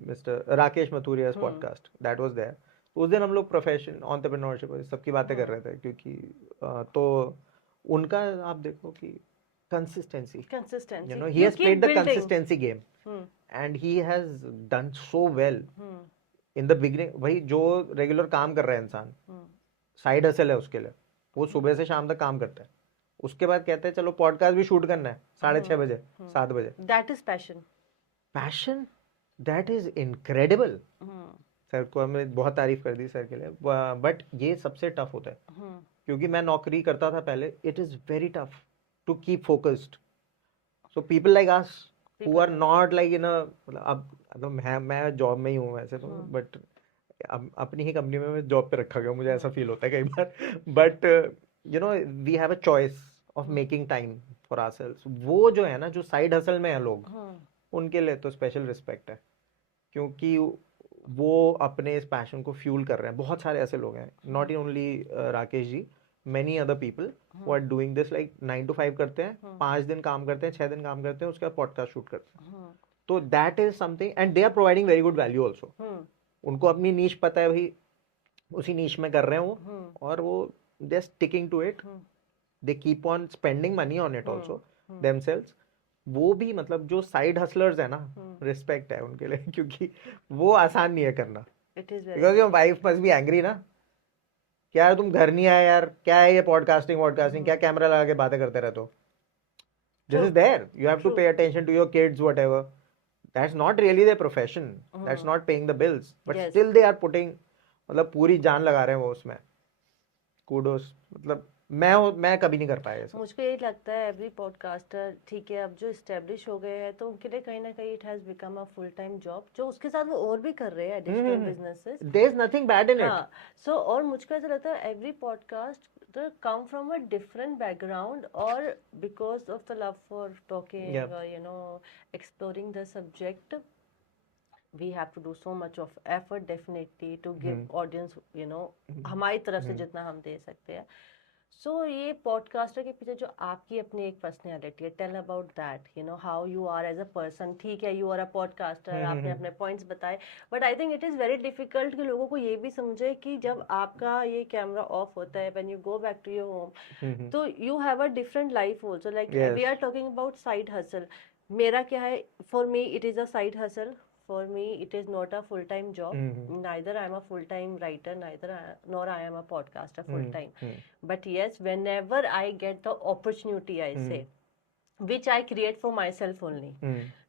mister Rakesh Mathuria's podcast, that was there. उस दिन हम लोग प्रोफेशन, एंटरप्रेन्योरशिप, सबकी बातें कर रहे थे, क्योंकि तो उनका आप देखो कि consistency, he has played the consistency game, and he has done so well in the beginning. भाई जो रेगुलर काम कर रहा है इंसान, साइड हसल है उसके लिए, वो सुबह से शाम तक काम करता है, उसके बाद कहते हैं चलो पॉडकास्ट भी शूट करना है 6:30 बजे 7 बजे. That is passion, that is incredible. Sir को हमने बहुत तारीफ कर दी सर के लिए, बट ये सबसे टफ होता है, क्योंकि मैं नौकरी करता था पहले. It is very tough to keep focused. So people like us who are not like in a, अब मैं जॉब में ही हूँ वैसे तो, बट अपनी ही कंपनी में मैं जॉब पे रखा गया, मुझे ऐसा फील होता है कई बार. But we have a choice of making time for ourselves, वो जो है ना, जो साइड हसल में है लोग, उनके लिए तो स्पेशल रिस्पेक्ट है, क्योंकि वो अपने इस पैशन को फ्यूल कर रहे हैं. बहुत सारे ऐसे लोग हैं, not only Rakesh ji, many other people who are doing this, like 9 to 5 करते हैं, 5 दिन काम करते हैं, 6 दिन काम करते हैं, उसके बाद पॉडकास्ट शूट करते हैं. तो that is something, and they are providing very good value also. उनको अपनी नीश पता है भाई, उसी नीश में कर रहे हैं वो, और वो they are sticking to it. They keep on spending money on it also themselves. वो भी मतलब जो साइड हसलर्स है ना, रिस्पेक्ट है उनके लिए, क्योंकि वो आसान नहीं है करना. Because your wife must be angry ना, क्या यार तुम घर नहीं आए यार, क्या है ये पॉडकास्टिंग, क्या कैमरा लगा के बातें करते रहते हो. This is there, you have to pay attention to your kids, whatever. That's not really their profession, that's not paying the bills, but still they are putting, मतलब पूरी जान लगा रहे हैं वो उसमें. कूडोस. मतलब मैं कभी नहीं कर पाया ये सब. मुझको यही लगता है एवरी पॉडकास्टर, ठीक है, अब जो इस्टेब्लिश हो गए हैं तो उनके लिए कहीं ना कहीं it has become a full time job, जो उसके साथ वो और भी कर रहे हैं additional businesses. There is nothing bad in it. So और मुझको ऐसा लगता है every podcast come from a different background, और because of the love for talking, you know, exploring the subject, we have to do so much of effort definitely to give audience, you know, हमारी तरफ से जितना हम दे सकते हैं. So ये podcaster के पीछे जो आपकी अपनी एक पर्सनैलिटी है, tell about that, you know, how you are as a person. ठीक है, यू आर अ पॉडकास्टर, आपने अपने पॉइंट्स बताए, but I think it is very difficult कि लोगों को ये भी समझे कि जब आपका ये कैमरा ऑफ होता है, when you go back to your home, तो you have a different life also. Like we are talking about side hustle. मेरा क्या है, for me it is a side hustle. For me, it is not a full-time job. Neither I am a full-time writer, nor I am a podcaster full-time. But yes, whenever I get the opportunity, I say, which I create for myself only.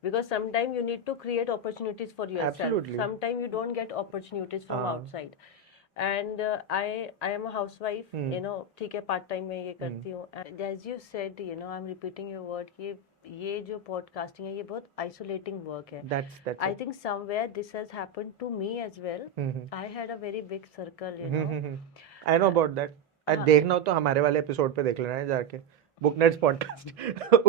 Because sometimes you need to create opportunities for yourself. Absolutely. Sometimes you don't get opportunities from outside. And I am a housewife, you know, ठीक है, part time में ये करती हूँ. And as you said, you know, I'm repeating your word कि ये जो podcasting है ये बहुत आइसोलेटिंग वर्क है. That's I think somewhere this has happened to me as well. I had a very big circle, you know. I know about that. देखना हो तो हमारे वाले एपिसोड पे देख लेना है जाके, बुक नट्स पॉडकास्ट.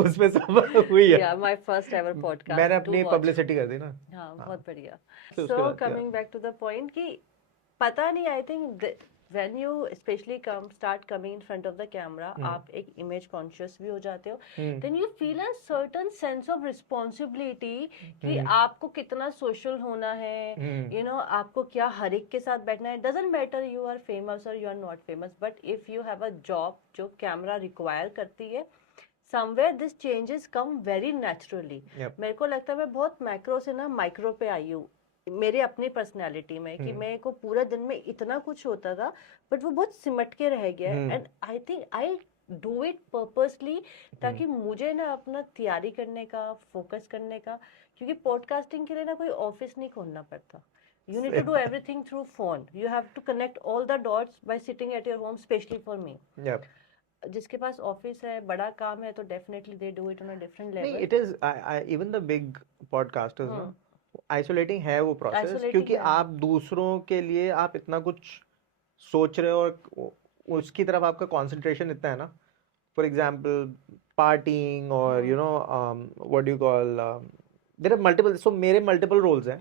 उसमें सब हुई है. Yeah, my first ever podcast. मैंने अपनी पब्लिसिटी कर दी ना. हाँ, बहुत बढ़िया. So coming back to the point कि पता नहीं, I think when you especially start coming in front of the camera, आप एक image conscious भी हो जाते हो. Then you feel a certain sense of responsibility कि आपको कितना social होना है, you know, आपको क्या हर एक के साथ बैठना है. Doesn't matter you are famous or you are not famous, but if you have a job जो camera require करती है, somewhere this changes come very naturally. मेरे को लगता है मैं बहुत मैक्रो से ना माइक्रो पे आई हूँ मेरे अपनी पर्सनालिटी में, कि मेरे को पूरे दिन में इतना कुछ होता था, बट वो बहुत सिमट के रह गया. And I think I do it purposely, ताकि मुझे ना अपना तैयारी करने का, फोकस करने का, क्योंकि पॉडकास्टिंग के लिए ना कोई ऑफिस नहीं खोलना पड़ता. You need to do everything through phone. You have to connect all the dots by sitting at your home, especially for me. Yep. जिसके पास ऑफिस है, बड़ा काम है, तो definitely they do it on a different level. नहीं, it is even the big podcasters ना, isolating है वो प्रोसेस, क्योंकि आप दूसरों के लिए आप इतना कुछ सोच रहे हो और उसकी तरफ आपका कंसंट्रेशन इतना है ना. फॉर एग्जांपल पार्टिंग और you know what do you call, there are multiple. So मेरे मल्टीपल रोल्स हैं.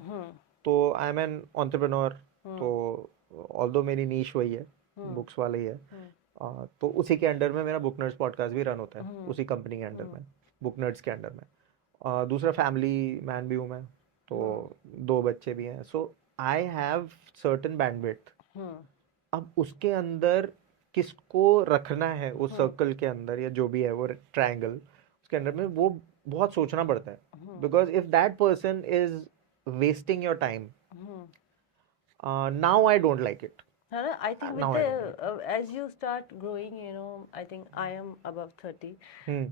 तो आई एम एन एंटरप्रेन्योर. तो ऑल्दो मेरी नीश वही है, बुक्स वाला ही है. तो उसी के अंडर में मेरा बुक नर्ड्स पॉडकास्ट भी रन होता है, उसी कंपनी के अंडर में, बुक नर्ड्स के अंडर में. दूसरा फैमिली मैन भी हूँ मैं, तो 2 बच्चे भी हैं. So I have certain bandwidth. अब उसके अंदर किसको रखना है उस सर्कल के अंदर, या जो भी है वो ट्रायंगल उसके अंदर में, वो बहुत सोचना पड़ता है. Because if that person is wasting your time, now I don't like it. I think with the as you start growing, you know, I think I am above 30.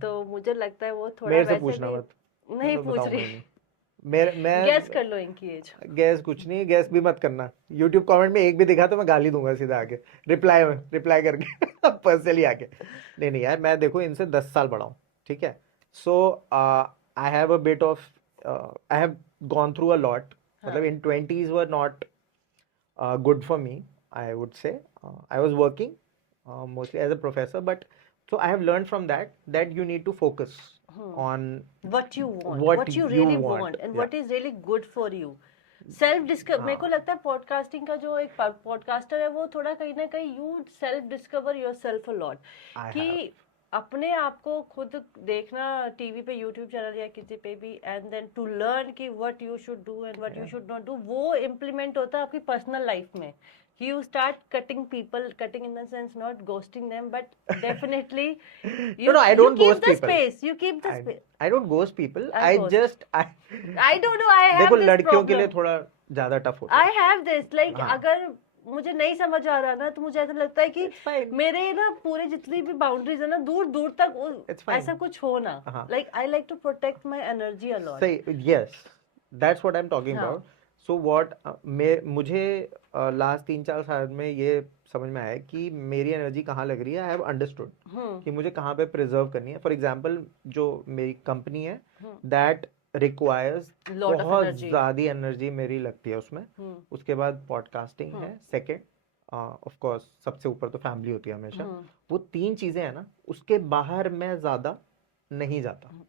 तो मुझे लगता है वो थोड़ा वैसे पूछना मत. नहीं पूछ रही. मैं गैस कर लो इनकी एज. गैस कुछ नहीं, गैस भी मत करना. YouTube कमेंट में एक भी दिखा तो मैं गाली दूंगा सीधा आके, रिप्लाई करके पर्सनली आके. नहीं यार, मैं देखो इनसे 10 साल बड़ा हूँ, ठीक है. So I have a bit of, I have gone through a lot. मतलब in 20s were not good for me, I would say. I was working mostly as a professor, but So I have learned from that you need to focus on what you want, what what you you really want. want and Yeah. what is really good for you. Self discover, हाँ. मेरे को लगता है podcasting का जो एक podcaster है वो थोड़ा कहीं ना कहीं you self discover your self a lot, I कि have. अपने आप को खुद देखना टीवी पे, यूट्यूब चैनल या किसी पे भी, एंड देन टू लर्न कि what you should do and what you should not do, वो इम्प्लीमेंट होता है आपकी पर्सनल लाइफ में. You start cutting people, cutting in the sense not ghosting them, but definitely No, I you don't keep ghost the people. space, you keep the space. I don't ghost people. I ghost. I don't know, I have देखो this लड़कियों के लिए problem. थोड़ा ज्यादा tough होता I है. have this, like हाँ. अगर मुझे नहीं समझ आ रहा ना तो मुझे ऐसा लगता है कि It's fine. मेरे ना पूरे जितनी भी बाउंड्रीज है ना दूर दूर तक It's fine. ऐसा कुछ हो ना. हाँ. Like I like to protect my energy a lot. सही. Yes, that's what I'm talking हाँ. about. So what मुझे लास्ट 3-4 साल में ये समझ में आया कि मेरी एनर्जी कहाँ लग रही है. आई हैव अंडरस्टूड कि मुझे कहाँ पे प्रिजर्व करनी है. फॉर एग्जांपल जो मेरी कंपनी है दैट रिक्वायर्स Lot of बहुत energy. ज़्यादा एनर्जी मेरी लगती है उसमें. उसके बाद पॉडकास्टिंग है सेकंड. ऑफ कोर्स सबसे ऊपर तो फैमिली होती है हमेशा. वो 3 चीज़ें हैं ना, उसके बाहर मैं ज़्यादा नहीं जाता.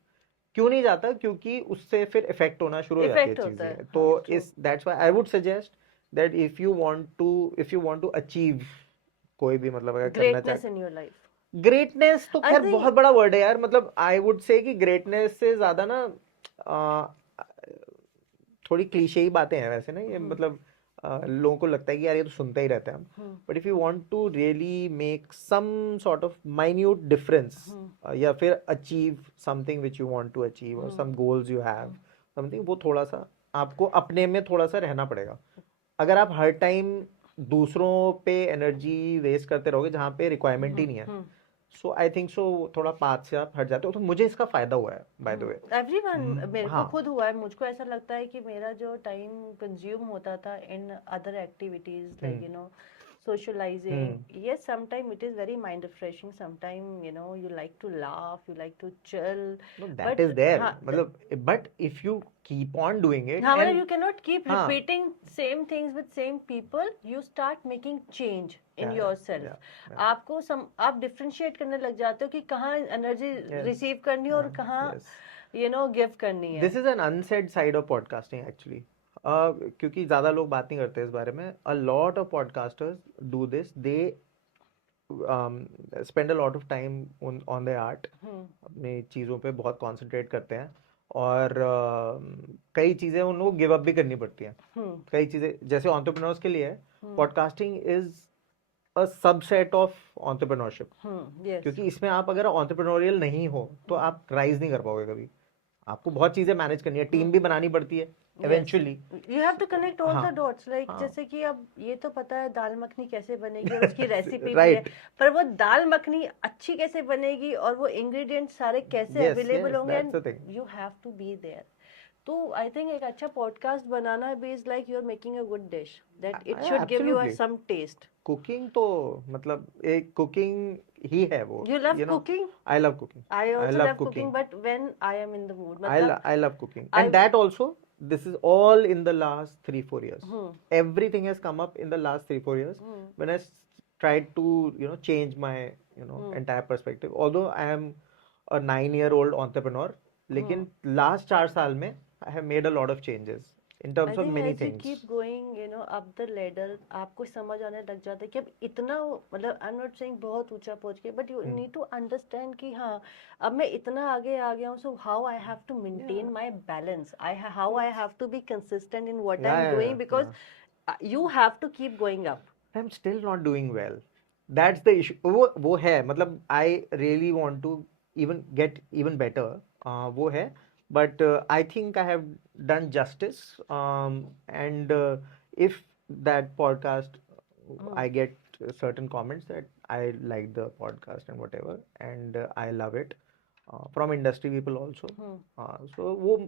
क्यों नहीं जाता? क्योंकि उससे फिर इफेक्ट होना शुरू हो जाती है Effect होता है. चीजें. तो इस that's why I would suggest that if you want to achieve कोई भी, मतलब अगर करना Greatness चाहते, in your life. ग्रेटनेस तो I खैर think- बहुत बड़ा वर्ड है यार. मतलब आई वुड से कि ग्रेटनेस से ज्यादा ना थोड़ी क्लीशे ही बातें हैं वैसे ना ये. मतलब लोगों को लगता है कि यार ये तो सुनते ही रहते हैं हम. But if you want to really make some sort of minute difference या फिर achieve something which you want to achieve और some goals you have something, वो थोड़ा सा आपको अपने में थोड़ा सा रहना पड़ेगा. अगर आप हर टाइम दूसरों पे एनर्जी वेस्ट करते रहोगे जहाँ पे रिक्वायरमेंट ही नहीं है, सो आई थिंक सो थोड़ा पाथ से आप हट जाते हो. तो मुझे इसका फायदा हुआ है बाय द वे. एवरीवन, मेरे को हाँ. खुद हुआ है. मुझको ऐसा लगता है कि मेरा जो टाइम कंज्यूम होता था in other activities like you no socializing, yes, sometimes it is very mind refreshing, sometimes you know you like to laugh, you like to chill. No, that but is there. हाँ, मतलब but if you keep on doing it हाँ, and you cannot keep हाँ. repeating same things with same people. You start making change in Yeah, yourself. yeah. आपको आप differentiate करने लग जाते हो कि कहाँ energy Yes. receive करनी है और कहाँ Yes. you know give करनी है. This is an unsaid side of podcasting actually. क्योंकि ज़्यादा लोग बात नहीं करते इस बारे में. A lot of podcasters do this. They spend a lot of time on their art. अपनी चीज़ों पे बहुत concentrate करते हैं और कई चीज़ें उन लोगों को गिव अप भी करनी पड़ती हैं. कई चीज़ें जैसे entrepreneurs के लिए podcasting is a subset of entrepreneurship. Yes. क्योंकि इसमें आप अगर entrepreneurial नहीं हो तो आप rise नहीं कर पाओगे कभी. आपको बहुत चीजें मैनेज करनी है, टीम भी बनानी पड़ती है eventually. You have to connect all हाँ. the dots, like हाँ. जैसे कि अब ये तो पता है दाल मखनी कैसे बनेगी और उसकी रेसिपी भी Right. है, पर वो दाल मखनी अच्छी कैसे बनेगी और वो इंग्रेडिएंट्स सारे कैसे Yes, अवेलेबल yes, होंगे, that's the thing. You have to be there. तो आई थिंक एक अच्छा पॉडकास्ट बनाना भी is like you are making a good dish that it should give you Absolutely. Some taste. Cooking तो मतलब एक cooking ही है वो. You love you know, cooking? I love cooking. I also love love cooking, but when I am in the mood, I love cooking. And that also, this is all in the last 3-4 years. Everything has come up in the last 3-4 years when I tried to, you know, change my, you know, entire perspective. Although I am a 9-year-old entrepreneur, लेकिन last 4 साल में I have made a lot of changes in terms of many as things. you keep going, you know, up the ladder, आपको समझ आने लग जाता है कि अब इतना, मतलब I'm not saying बहुत ऊंचा पहुंच गए, but you need to understand कि हाँ अब मैं इतना आगे आ गया हूँ, so how I have to maintain my balance, how I have to be consistent in what I'm doing, because you have to keep going up. I'm still not doing well. That's the issue. वो है, मतलब I really want to get even better. वो है. But I think I have done justice. And if that podcast, I get certain comments that I like the podcast and whatever, and I love it from industry people also. So वो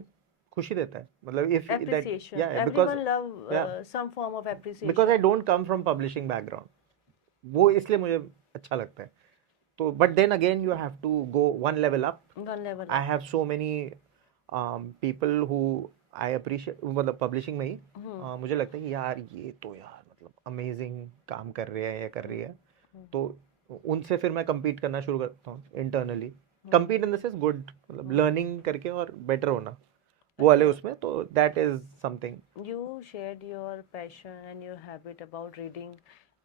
खुशी देता है. मतलब if Appreciation. that, yeah, Everyone love some form of appreciation. Because I don't come from publishing background. वो इसलिए मुझे अच्छा लगता है. तो but then again you have to go one level up. One level up. I have so many people who I appreciate, मतलब publishing में ही मुझे लगता है कि यार ये तो यार मतलब अमेजिंग काम कर रहे हैं या कर रही है. तो उनसे फिर मैं compete करना शुरू करता हूँ internally. Compete in the sense good, मतलब learning करके और better होना वो वाले उसमें, तो that is something. You shared your passion and your habit about reading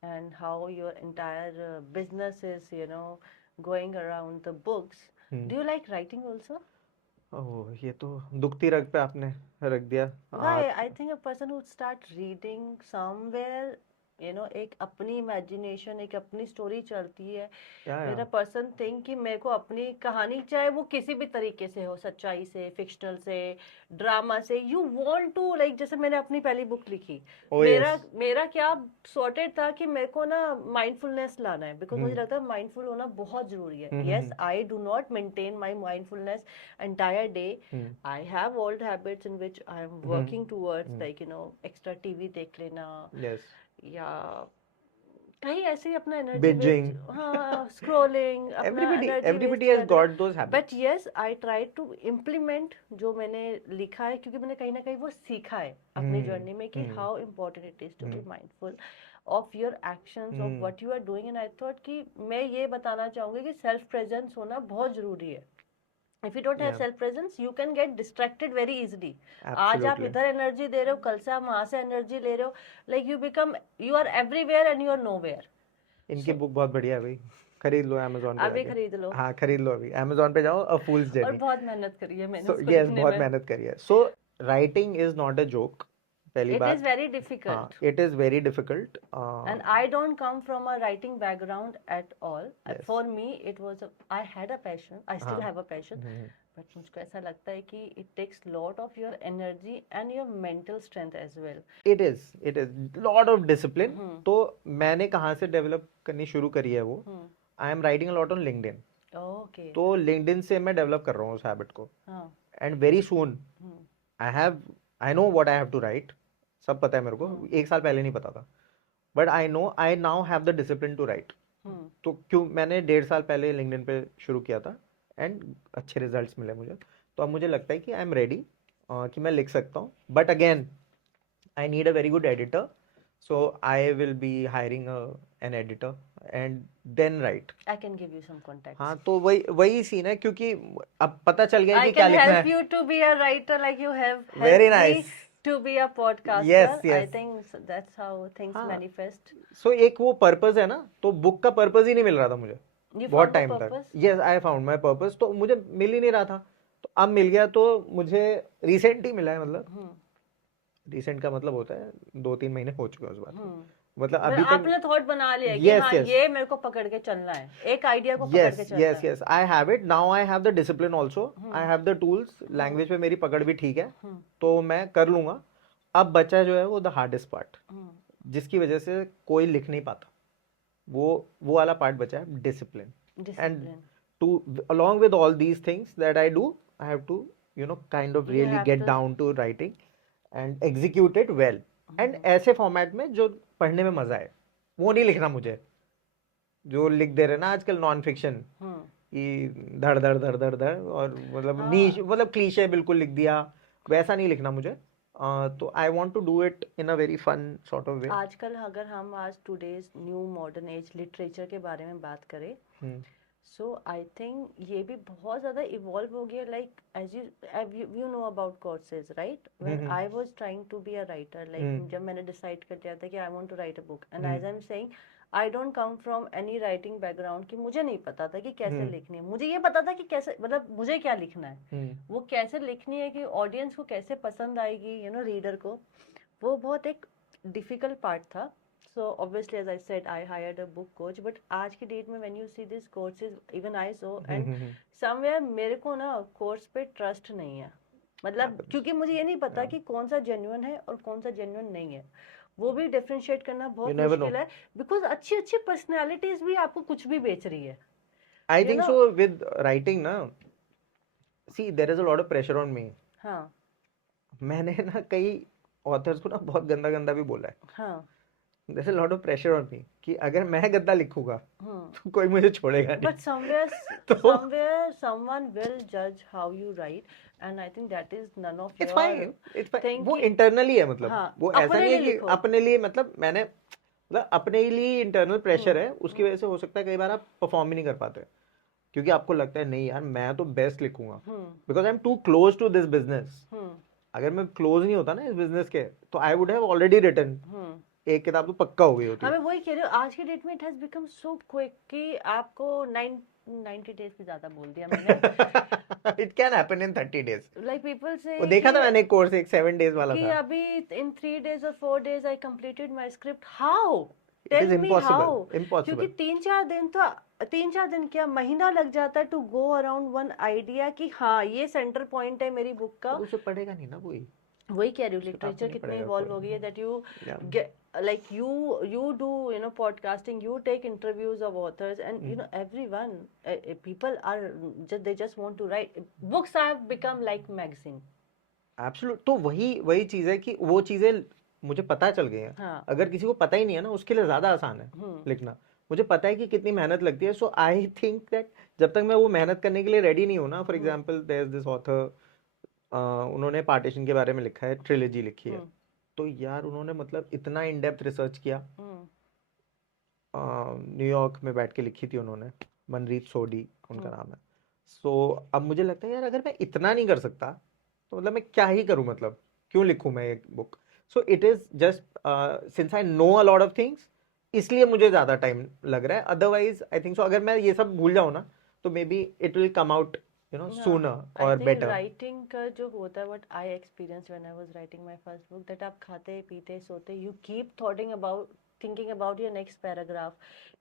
and how your entire business is, going around the books. Do you like writing also? ओह, ये तो दुखती रग पे आपने रख दिया. Why? I think a person who start reading somewhere, एक अपनी imagination, एक अपनी story चलती है. Where a person think कि मेरे को अपनी कहानी, चाहे वो किसी भी तरीके से हो, सच्चाई से, fictional से, ड्रामा से, you want to, like जैसे मैंने अपनी पहली बुक लिखी, मेरा क्या sorted था कि मेरे को ना mindfulness लाना है, because मुझे लगता है mindful होना बहुत जरूरी है. Yes, I do not maintain my mindfulness entire day. I have old habits in which I am working towards, like extra TV देख लेना, या कहीं ऐसे ही अपना एनर्जी Binging. हाँ, स्क्रॉलिंग, अपना everybody has got those habits. But yes I try to implement जो मैंने लिखा है, क्योंकि मैंने कहीं ना कहीं वो सीखा है अपनी जर्नी में कि how important it is to be mindful of your actions, of what you are doing. And I thought कि मैं ये बताना चाहूंगी कि सेल्फ प्रेजेंस होना बहुत जरूरी है. If you don't have self presence, you can get distracted very easily. आज आप इधर एनर्जी दे रहे हो, कल से आप वहां से एनर्जी ले रहे हो, like you are everywhere and you are nowhere. इनकी बुक बहुत बढ़िया है भाई, खरीद लो Amazon पे. अभी खरीद लो. हाँ खरीद लो अभी, Amazon पे जाओ, A Fool's Journey. और बहुत मेहनत करी है मैंने उसको yes, लिखने बहुत में. मेहनत करी है. So writing is not a joke. पहली बात. It is very difficult. It is very difficult. And I don't come from a writing background at all. For me, it was I had a passion. I still have a passion. But मुझको ऐसा लगता है कि it takes lot of your energy and your mental strength as well. It is lot of discipline. तो मैंने कहाँ से develop करनी शुरू करी है वो? I am writing a lot on LinkedIn. Okay. तो LinkedIn से मैं डेवलप कर रहा हूँ उस हैबिट को. And very soon I know what I have to write. सब पता है मेरे को, एक साल पहले नहीं पता था. But I know I now have the discipline to write. तो क्यों मैंने 1.5 साल पहले LinkedIn पे शुरू किया था एंड अच्छे रिजल्ट्स मिले मुझे. तो अब मुझे लगता है कि आई एम रेडी कि मैं लिख सकता हूँ. But again I need a very good editor, so I will be hiring an editor and then right. I can give you some contacts. हाँ तो वही सीन है, क्योंकि अब पता चल गया कि क्या लिखना है. I can help you to be a writer like you have very nice to be a podcaster. yes. I think that's how things manifest. So एक वो पर्पस है ना, तो बुक का पर्पस ही नहीं मिल रहा था मुझे बहुत टाइम तक. Yes, I found my purpose. तो मुझे मिल ही नहीं रहा था, तो अब मिल गया. तो मुझे रिसेंट ही मिला है, मतलब रिसेंट का मतलब होता है 2-3 महीने हो चुके हैं उस बात को. मतलब अभी तक आपने थॉट बना लिया कि हाँ ये मेरे को पकड़ के चलना है, एक आइडिया को पकड़ के चलना है. Yes I have it now. I have the discipline also, I have the tools. Language पे मेरी पकड़ भी ठीक है, तो मैं कर लूंगा. अब बचा जो है वो द हार्डेस्ट पार्ट, जिसकी वजह से कोई लिख नहीं पाता, वो वाला पार्ट बचा है, discipline. And to along with all these things that I do, I have to kind of really get down to writing and execute it well. And ऐसे फॉर्मेट में जो पढ़ने में मजा है, वो नहीं लिखना मुझे. जो लिख दे रहे ना आजकल नॉन फिक्शन, कि धड़ धड़ धड़ धड़ धड़ और मतलब नीश, मतलब क्लीशे बिल्कुल लिख दिया, वैसा नहीं लिखना मुझे. तो I want to do it in a very fun sort of way. आजकल अगर हम आज today's new modern age literature के बारे में बात करें, सो आई थिंक ये भी बहुत ज़्यादा इवॉल्व हो गया. Like as you know about courses, right? When I was trying to be a writer, like जब मैंने डिसाइड कर लिया था कि I want to write a book, and as I am saying I don't come from any writing background, कि मुझे नहीं पता था कि कैसे लिखनी है. मुझे ये पता था कि कैसे, मतलब मुझे क्या लिखना है, वो कैसे लिखनी है कि ऑडियंस को कैसे पसंद आएगी, रीडर को. वो बहुत एक डिफिकल्ट पार्ट था. So obviously, as I said, I hired a book coach. But आज की डेट में when you see these courses, even I saw, and somewhere मेरे को ना कोर्स पे ट्रस्ट नहीं है. मतलब क्योंकि मुझे ये नहीं पता कि कौन सा जेन्युइन है और कौन सा जेन्युइन नहीं है. वो भी डिफरेंशिएट करना बहुत मुश्किल है, बिकॉज अच्छी अच्छी पर्सनालिटीज भी आपको कुछ भी बेच रही है. I think so with writing ना, see there is a lot of pressure on me. हाँ. मैंने ना कई ऑथर्स को ना बहुत गंदा गंदा भी बोला है. हाँ. There's a lot of pressure on me कि अगर मैं गद्दा लिखूंगा तो कोई मुझे छोड़ेगा नहीं. But somewhere someone will judge how you write, and I think that is none of it's fine. वो internally है, मतलब वो ऐसा नहीं है कि अपने लिए, मतलब मैंने मतलब अपने लिए इंटरनल प्रेशर है, उसकी वजह से हो सकता है कई बार आप परफॉर्म ही नहीं कर पाते, क्योंकि आपको लगता है नहीं यार मैं तो बेस्ट लिखूंगा, because I am too close to this business. अगर मैं क्लोज नहीं होता ना इस बिजनेस के, तो I would have already written, एक किताब तो पक्का हो गई होती। मैं वही कह रही हूँ, आज के डेट में it has become so quick कि आपको 90 डेज भी ज्यादा बोल दिया मैंने। It can happen in 30 days. Like people से वो देखा था मैंने एक कोर्स, एक 7 डेज वाला कि था। अभी इन 3 days और 4 days I completed my script. How? It is tell me how? Impossible, क्योंकि 3-4 दिन क्या महीना लग जाता है to go around one idea कि हाँ ये सेंटर पॉइंट है मेरी बुक का। उसे पढ़ेगा नहीं ना कोई। वही कह रही हूँ, लिटरेचर कितनी इवॉल्व हो गई है that you like you do podcasting, you take interviews of authors, and everyone people are they just want to write books. Have become like magazine. Absolute. तो वही चीज है कि वो चीजें मुझे पता चल गई हैं। हाँ. अगर किसी को पता ही नहीं है ना, उसके लिए ज्यादा आसान है लिखना। मुझे पता है कि कितनी मेहनत लगती है, सो आई थिंक दैट जब तक मैं वो मेहनत करने के लिए रेडी नहीं हूँ ना, for example there is this author, उन्होंने पार्टीशन के बारे में लिखा है, ट्रिलॉजी लिखी है, तो यार उन्होंने मतलब इतना इन डेप्थ रिसर्च किया, न्यूयॉर्क में बैठ के लिखी थी उन्होंने, मनरीत सोडी उनका नाम है। सो अब मुझे लगता है यार अगर मैं इतना नहीं कर सकता तो मतलब मैं क्या ही करूं, मतलब क्यों लिखूं मैं एक book. So it is just since I know a lot of things, इसलिए मुझे ज्यादा टाइम लग रहा है। अदरवाइज आई थिंक सो अगर मैं ये सब भूल जाऊं ना, तो may be it will come out sooner और बेटर। राइटिंग का जो होता है, what I experience when I was writing my first book, that आप खाते पीते सोते you keep thinking about your next paragraph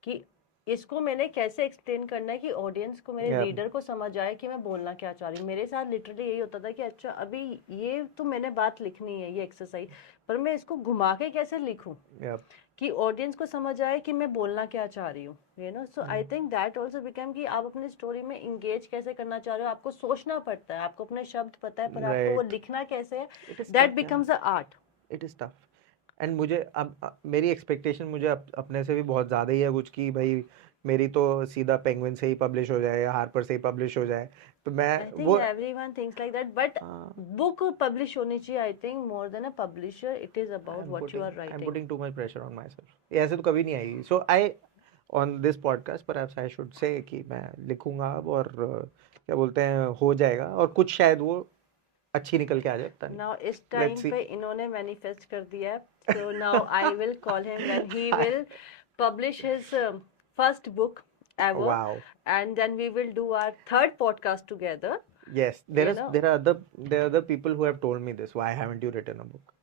कि इसको मैंने कैसे एक्सप्लेन करना है कि ऑडियंस को, मेरे रीडर को समझ आए कि मैं बोलना क्या चाह रही हूँ। मेरे साथ लिटरली यही होता था कि अच्छा अभी ये तो मैंने बात लिखनी है, ये एक्सरसाइज, पर मैं इसको घुमा के कैसे लिखूं कि ऑडियंस को समझ आए कि मैं बोलना क्या चाह रही हूँ। So I think that also become कि आप अपनी स्टोरी में इंगेज कैसे करना चाह रहे हो। आपको सोचना पड़ता है, आपको अपने शब्द पता है, पर आपको वो लिखना कैसे है, that becomes a art. It is tough. And मुझे अब मेरी एक्सपेक्टेशन मुझे अपने से भी बहुत ज़्यादा ही है कुछ, कि भाई मेरी तो सीधा पेंगुइन से ही पब्लिश हो जाए या हार्पर से ही पब्लिश हो जाए, तो मैं वो everyone thinks like that, but book publish होनी चाहिए। I think more than a publisher, it is about what you are writing. I am putting too much pressure on myself. ऐसे तो कभी नहीं आएगी। So I on this podcast perhaps I should say कि मैं लिखूंगा अब, और क्या बोलते हैं हो जाएगा, और कुछ शायद वो अच्छी निकल के आ जाए। नाउ इस टाइम पे इन्होंने मैनिफेस्ट कर दिया है, so now I will call him when he will publish his first book ever. Wow. And then we will do our third podcast together. Yes, there are other people who have told me this. Why haven't you written a book?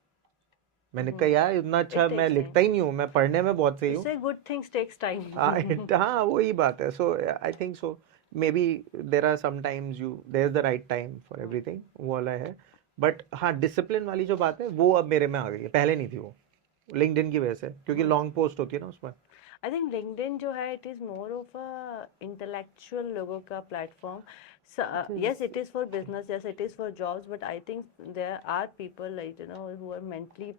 मैंने कहा यार इतना अच्छा मैं लिखता ही नहीं हूँ, मैं पढ़ने में बहुत सही हूँ। Say good things takes time. हाँ वही बात है। So I think so. Maybe there are sometimes there's the right time for everything, वो वाला है। बट हाँ डिसिप्लिन वाली जो बात है वो अब मेरे में आ गई है, पहले नहीं थी वो, लिंक्डइन की वजह से, क्योंकि लॉन्ग पोस्ट होती है ना उसमें। आई थिंक लिंक्डइन जो है it is more of a intellectual लोगों का platform. Yes it is for business, yes it is for jobs, but I think there are people like who are mentally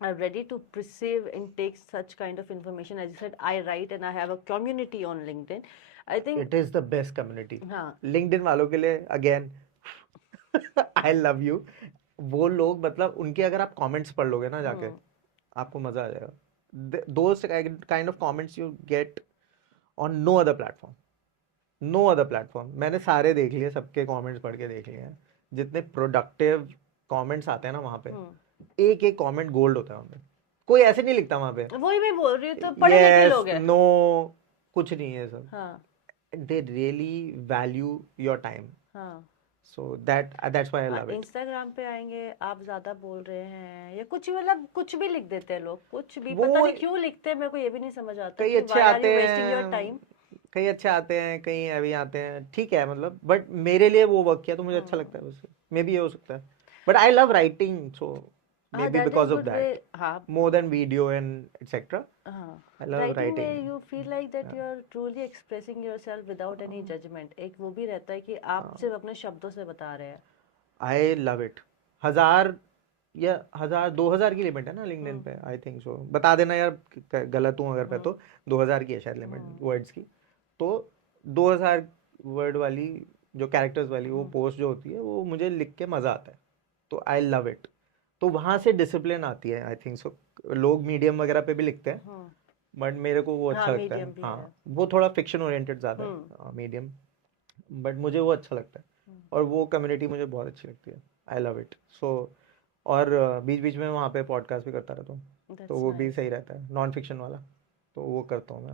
are ready to perceive and take such kind of information. As you said, I write and I have a community on LinkedIn. I think it is the best community. हाँ LinkedIn वालों के लिए again I love you। वो लोग मतलब उनके अगर आप comments पढ़ लोगे ना जाके, आपको मजा आ जाएगा। Those kind of comments you get on no other platform, no other platform। मैंने सारे देख लिए, सबके comments पढ़ के देख लिए हैं, जितने productive comments आते हैं ना वहाँ पे, एक एक कमेंट गोल्ड होता है उनमें। कोई ऐसे नहीं लिखता वहां पे, वही मैं बोल रही हूँ, तो पढ़े लिखे लोग हैं। नो कुछ नहीं है सब। They really value your time. So that's why I love it. Instagram पे आएंगे, आप ज्यादा बोल रहे हैं या कुछ, मतलब कुछ भी लिख देते हैं लोग, कुछ भी पता नहीं क्यों लिखते हैं, मेरे को ये भी नहीं समझ आता। कई अच्छे आते हैं, कई अच्छे आते हैं, कई अभी आते हैं, ठीक है मतलब, बट मेरे लिए वो वर्क किया तो मुझे अच्छा लगता है उससे। मे बी ये हो सकता है, but I love writing, so maybe because of that, more than video and etc. I love writing. You feel like that you are truly expressing yourself without any judgment. एक वो भी रहता है कि आप सिर्फ अपने शब्दों से बता रहे हैं। I love it। 1000 या 2000 की लिमिट है ना लिंक्डइन पे, आई थिंक सो। बता देना यार गलत हूँ अगर मैं, तो 2000 की है शायद लिमिट वर्ड्स की। तो 2000 वर्ड वाली जो कैरेक्टर्स वाली वो पोस्ट जो होती है, वो मुझे लिख के मजा आता है, तो आई लव इट। तो वहां से डिसिप्लिन आती है आई थिंक सो। लोग मीडियम वगैरह पे भी लिखते हैं, बट मेरे को वो हाँ अच्छा लगता है। मीडियम भी है। हाँ, वो थोड़ा फिक्शन ओरिएंटेड ज़्यादा है, मीडियम, बट मुझे वो अच्छा लगता है और वो कम्युनिटी मुझे बहुत अच्छी लगती है। I love it so. और बीच बीच में वहाँ पे पॉडकास्ट भी करता रहता हूँ, तो दैट्स वो भी नाइस। सही रहता है, नॉन फिक्शन वाला। तो वो करता हूँ मैं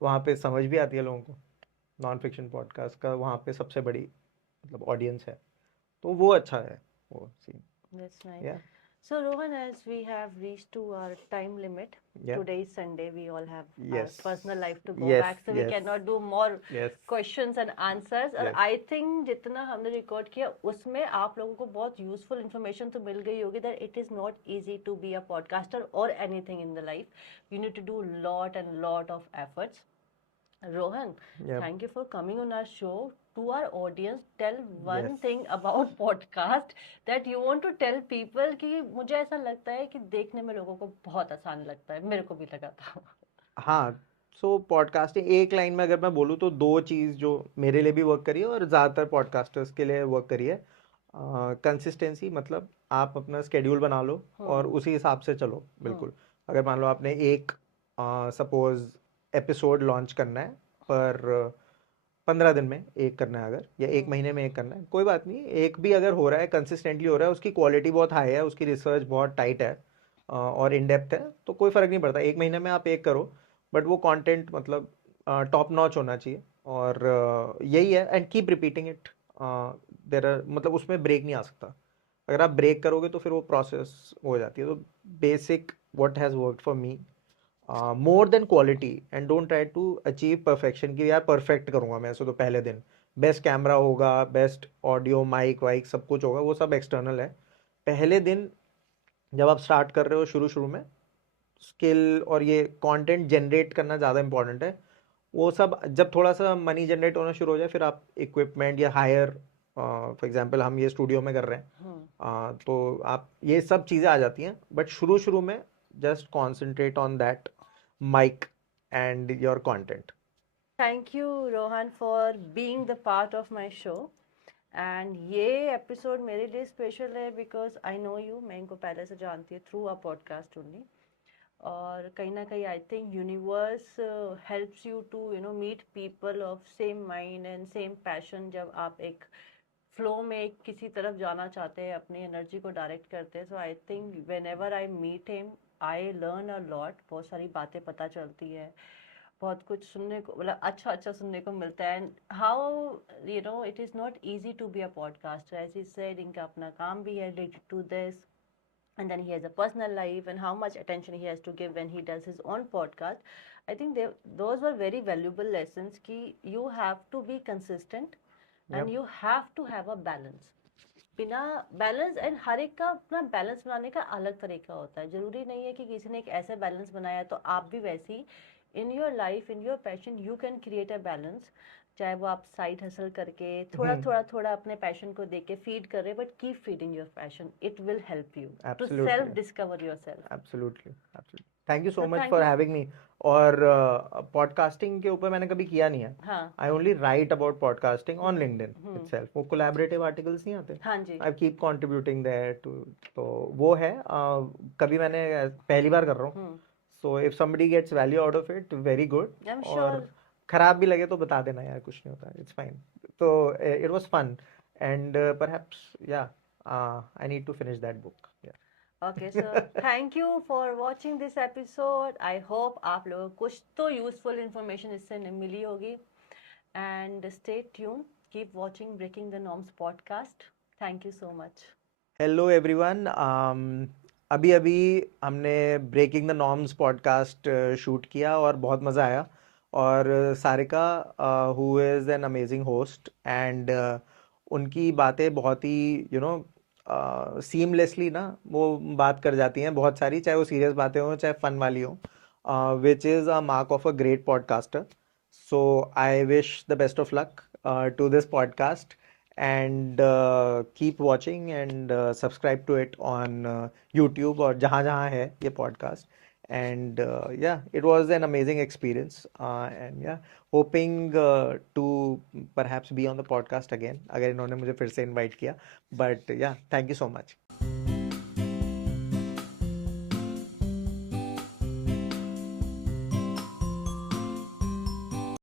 वहाँ पे समझ भी आती है लोगों को। नॉन फिक्शन पॉडकास्ट का वहाँ पे सबसे बड़ी मतलब ऑडियंस है, तो वो अच्छा है वो सीन। That's nice. या So, Rohan, as we have reached to our time limit, या today is Sunday, we all have our yes personal life to go yes back, so we yes cannot do more yes questions and answers. और yes I think जितना हमने record किया उसमें आप लोगों को बहुत यूजफुल इन्फॉर्मेशन तो मिल गई होगी that it is not easy to be a podcaster or anything in the life. You need to do lot of efforts. Rohan, या thank you for coming on our show. To our audience, tell one yes. thing about podcast that you want to tell people कि मुझे ऐसा लगता है कि देखने में लोगों को बहुत आसान लगता है, मेरे को भी लगा था। हाँ, सो पॉडकास्टिंग एक लाइन में अगर मैं बोलूँ तो दो चीज़ जो मेरे लिए भी वर्क करी है और ज़्यादातर पॉडकास्टर्स के लिए वर्क करी है। कंसिस्टेंसी, मतलब आप अपना स्केड्यूल बना लो और उसी हिसाब से चलो। बिल्कुल, अगर मान लो आपने एक सपोज एपिसोड लॉन्च करना है, पर 15 दिन में एक करना है अगर, या एक महीने में एक करना है, कोई बात नहीं। एक भी अगर हो रहा है, कंसिस्टेंटली हो रहा है, उसकी क्वालिटी बहुत हाई है, उसकी रिसर्च बहुत टाइट है और इन डेप्थ है, तो कोई फ़र्क नहीं पड़ता। एक महीने में आप एक करो, बट वो कंटेंट मतलब टॉप नॉच होना चाहिए। और यही है, and keep repeating it. There are मतलब उसमें ब्रेक नहीं आ सकता। अगर आप ब्रेक करोगे तो फिर वो प्रोसेस हो जाती है। तो basic what has worked for me, more than quality, and don't try to achieve perfection कि यार परफेक्ट करूंगा मैं ऐसे, तो पहले दिन बेस्ट कैमरा होगा, बेस्ट ऑडियो माइक वाइक सब कुछ होगा, वो सब एक्सटर्नल है। पहले दिन जब आप स्टार्ट कर रहे हो, शुरू शुरू में स्किल और ये कंटेंट जनरेट करना ज़्यादा इंपॉर्टेंट है। वो सब जब थोड़ा सा मनी जनरेट होना शुरू हो जाए, फिर आप इक्विपमेंट या हायर, फॉर एग्जांपल हम ये स्टूडियो में कर रहे हैं, तो आप ये सब चीज़ें आ जाती हैं। बट शुरू शुरू में just concentrate on that mic and your content. Thank you, Rohan, for being the part of my show. And ये एपिसोड मेरे लिए स्पेशल है बिकॉज आई नो यू, मैं इनको पहले से जानती हूँ थ्रू अ पॉडकास्ट ओनली। और कहीं ना कहीं I think universe helps you to meet people of same mind and same passion. जब आप एक फ्लो में किसी तरफ जाना चाहते हैं, अपनी एनर्जी को डायरेक्ट करते हैं, so I think whenever I meet him I learn a lot. बहुत सारी बातें पता चलती है, बहुत कुछ सुनने को, मतलब अच्छा अच्छा सुनने को मिलता है। And how it is not easy to be a podcaster, as he said इनका अपना काम भी है related to this, and then he has a personal life and how much attention he has to give when he does his own podcast. I think those were very valuable lessons ki you have to be consistent Yep. and you have to have a balance. बिना balance, and हर एक का अपना balance बनाने का अलग तरीका होता है। जरूरी नहीं है कि किसी ने एक ऐसे बैलेंस बनाया तो आप भी वैसी in your life, in your passion you can create a balance. चाहे वो आप साइड हसल करके थोड़ा अपने पैशन को देख के फीड कर रहे, but keep feeding your passion, it will help you to self Absolutely. Discover yourself. Absolutely. Absolutely. Thank you so तो much thank for you. Having me. और पॉडकास्टिंग के ऊपर मैंने कभी किया नहीं है। हाँ I only write about podcasting on LinkedIn itself. वो कोलैबोरेटिव आर्टिकल्स नहीं आते, हाँ जी। I keep contributing that to. तो वो है, कभी मैंने पहली बार कर रहा हूँ, so if somebody gets value out of it, very good. I am और श्योर। खराब भी लगे तो बता देना यार, कुछ नहीं होता, इट्स फाइन। तो it was fun, and perhaps या I need to finish that book. Okay, so thank you for watching this episode. I hope आप लोगों को कुछ तो useful information इससे मिली होगी। And stay tuned. Keep watching Breaking the Norms podcast. Thank you so much. Hello everyone. अभी अभी हमने breaking the norms podcast shoot किया और बहुत मज़ा आया। और Sarika, who is an amazing host, and उनकी बातें बहुत ही सीमलेसली ना वो बात कर जाती हैं बहुत सारी, चाहे वो सीरियस बातें हों चाहे फन वाली हों, which is a mark of a great podcaster. So I wish the best of luck to this podcast, and keep watching and subscribe to it on YouTube और जहाँ जहाँ है ये podcast. And yeah, it was an amazing experience, and yeah, hoping to perhaps be on the podcast again अगर इन्होंने मुझे फिर से invite किया. But yeah, thank you so much.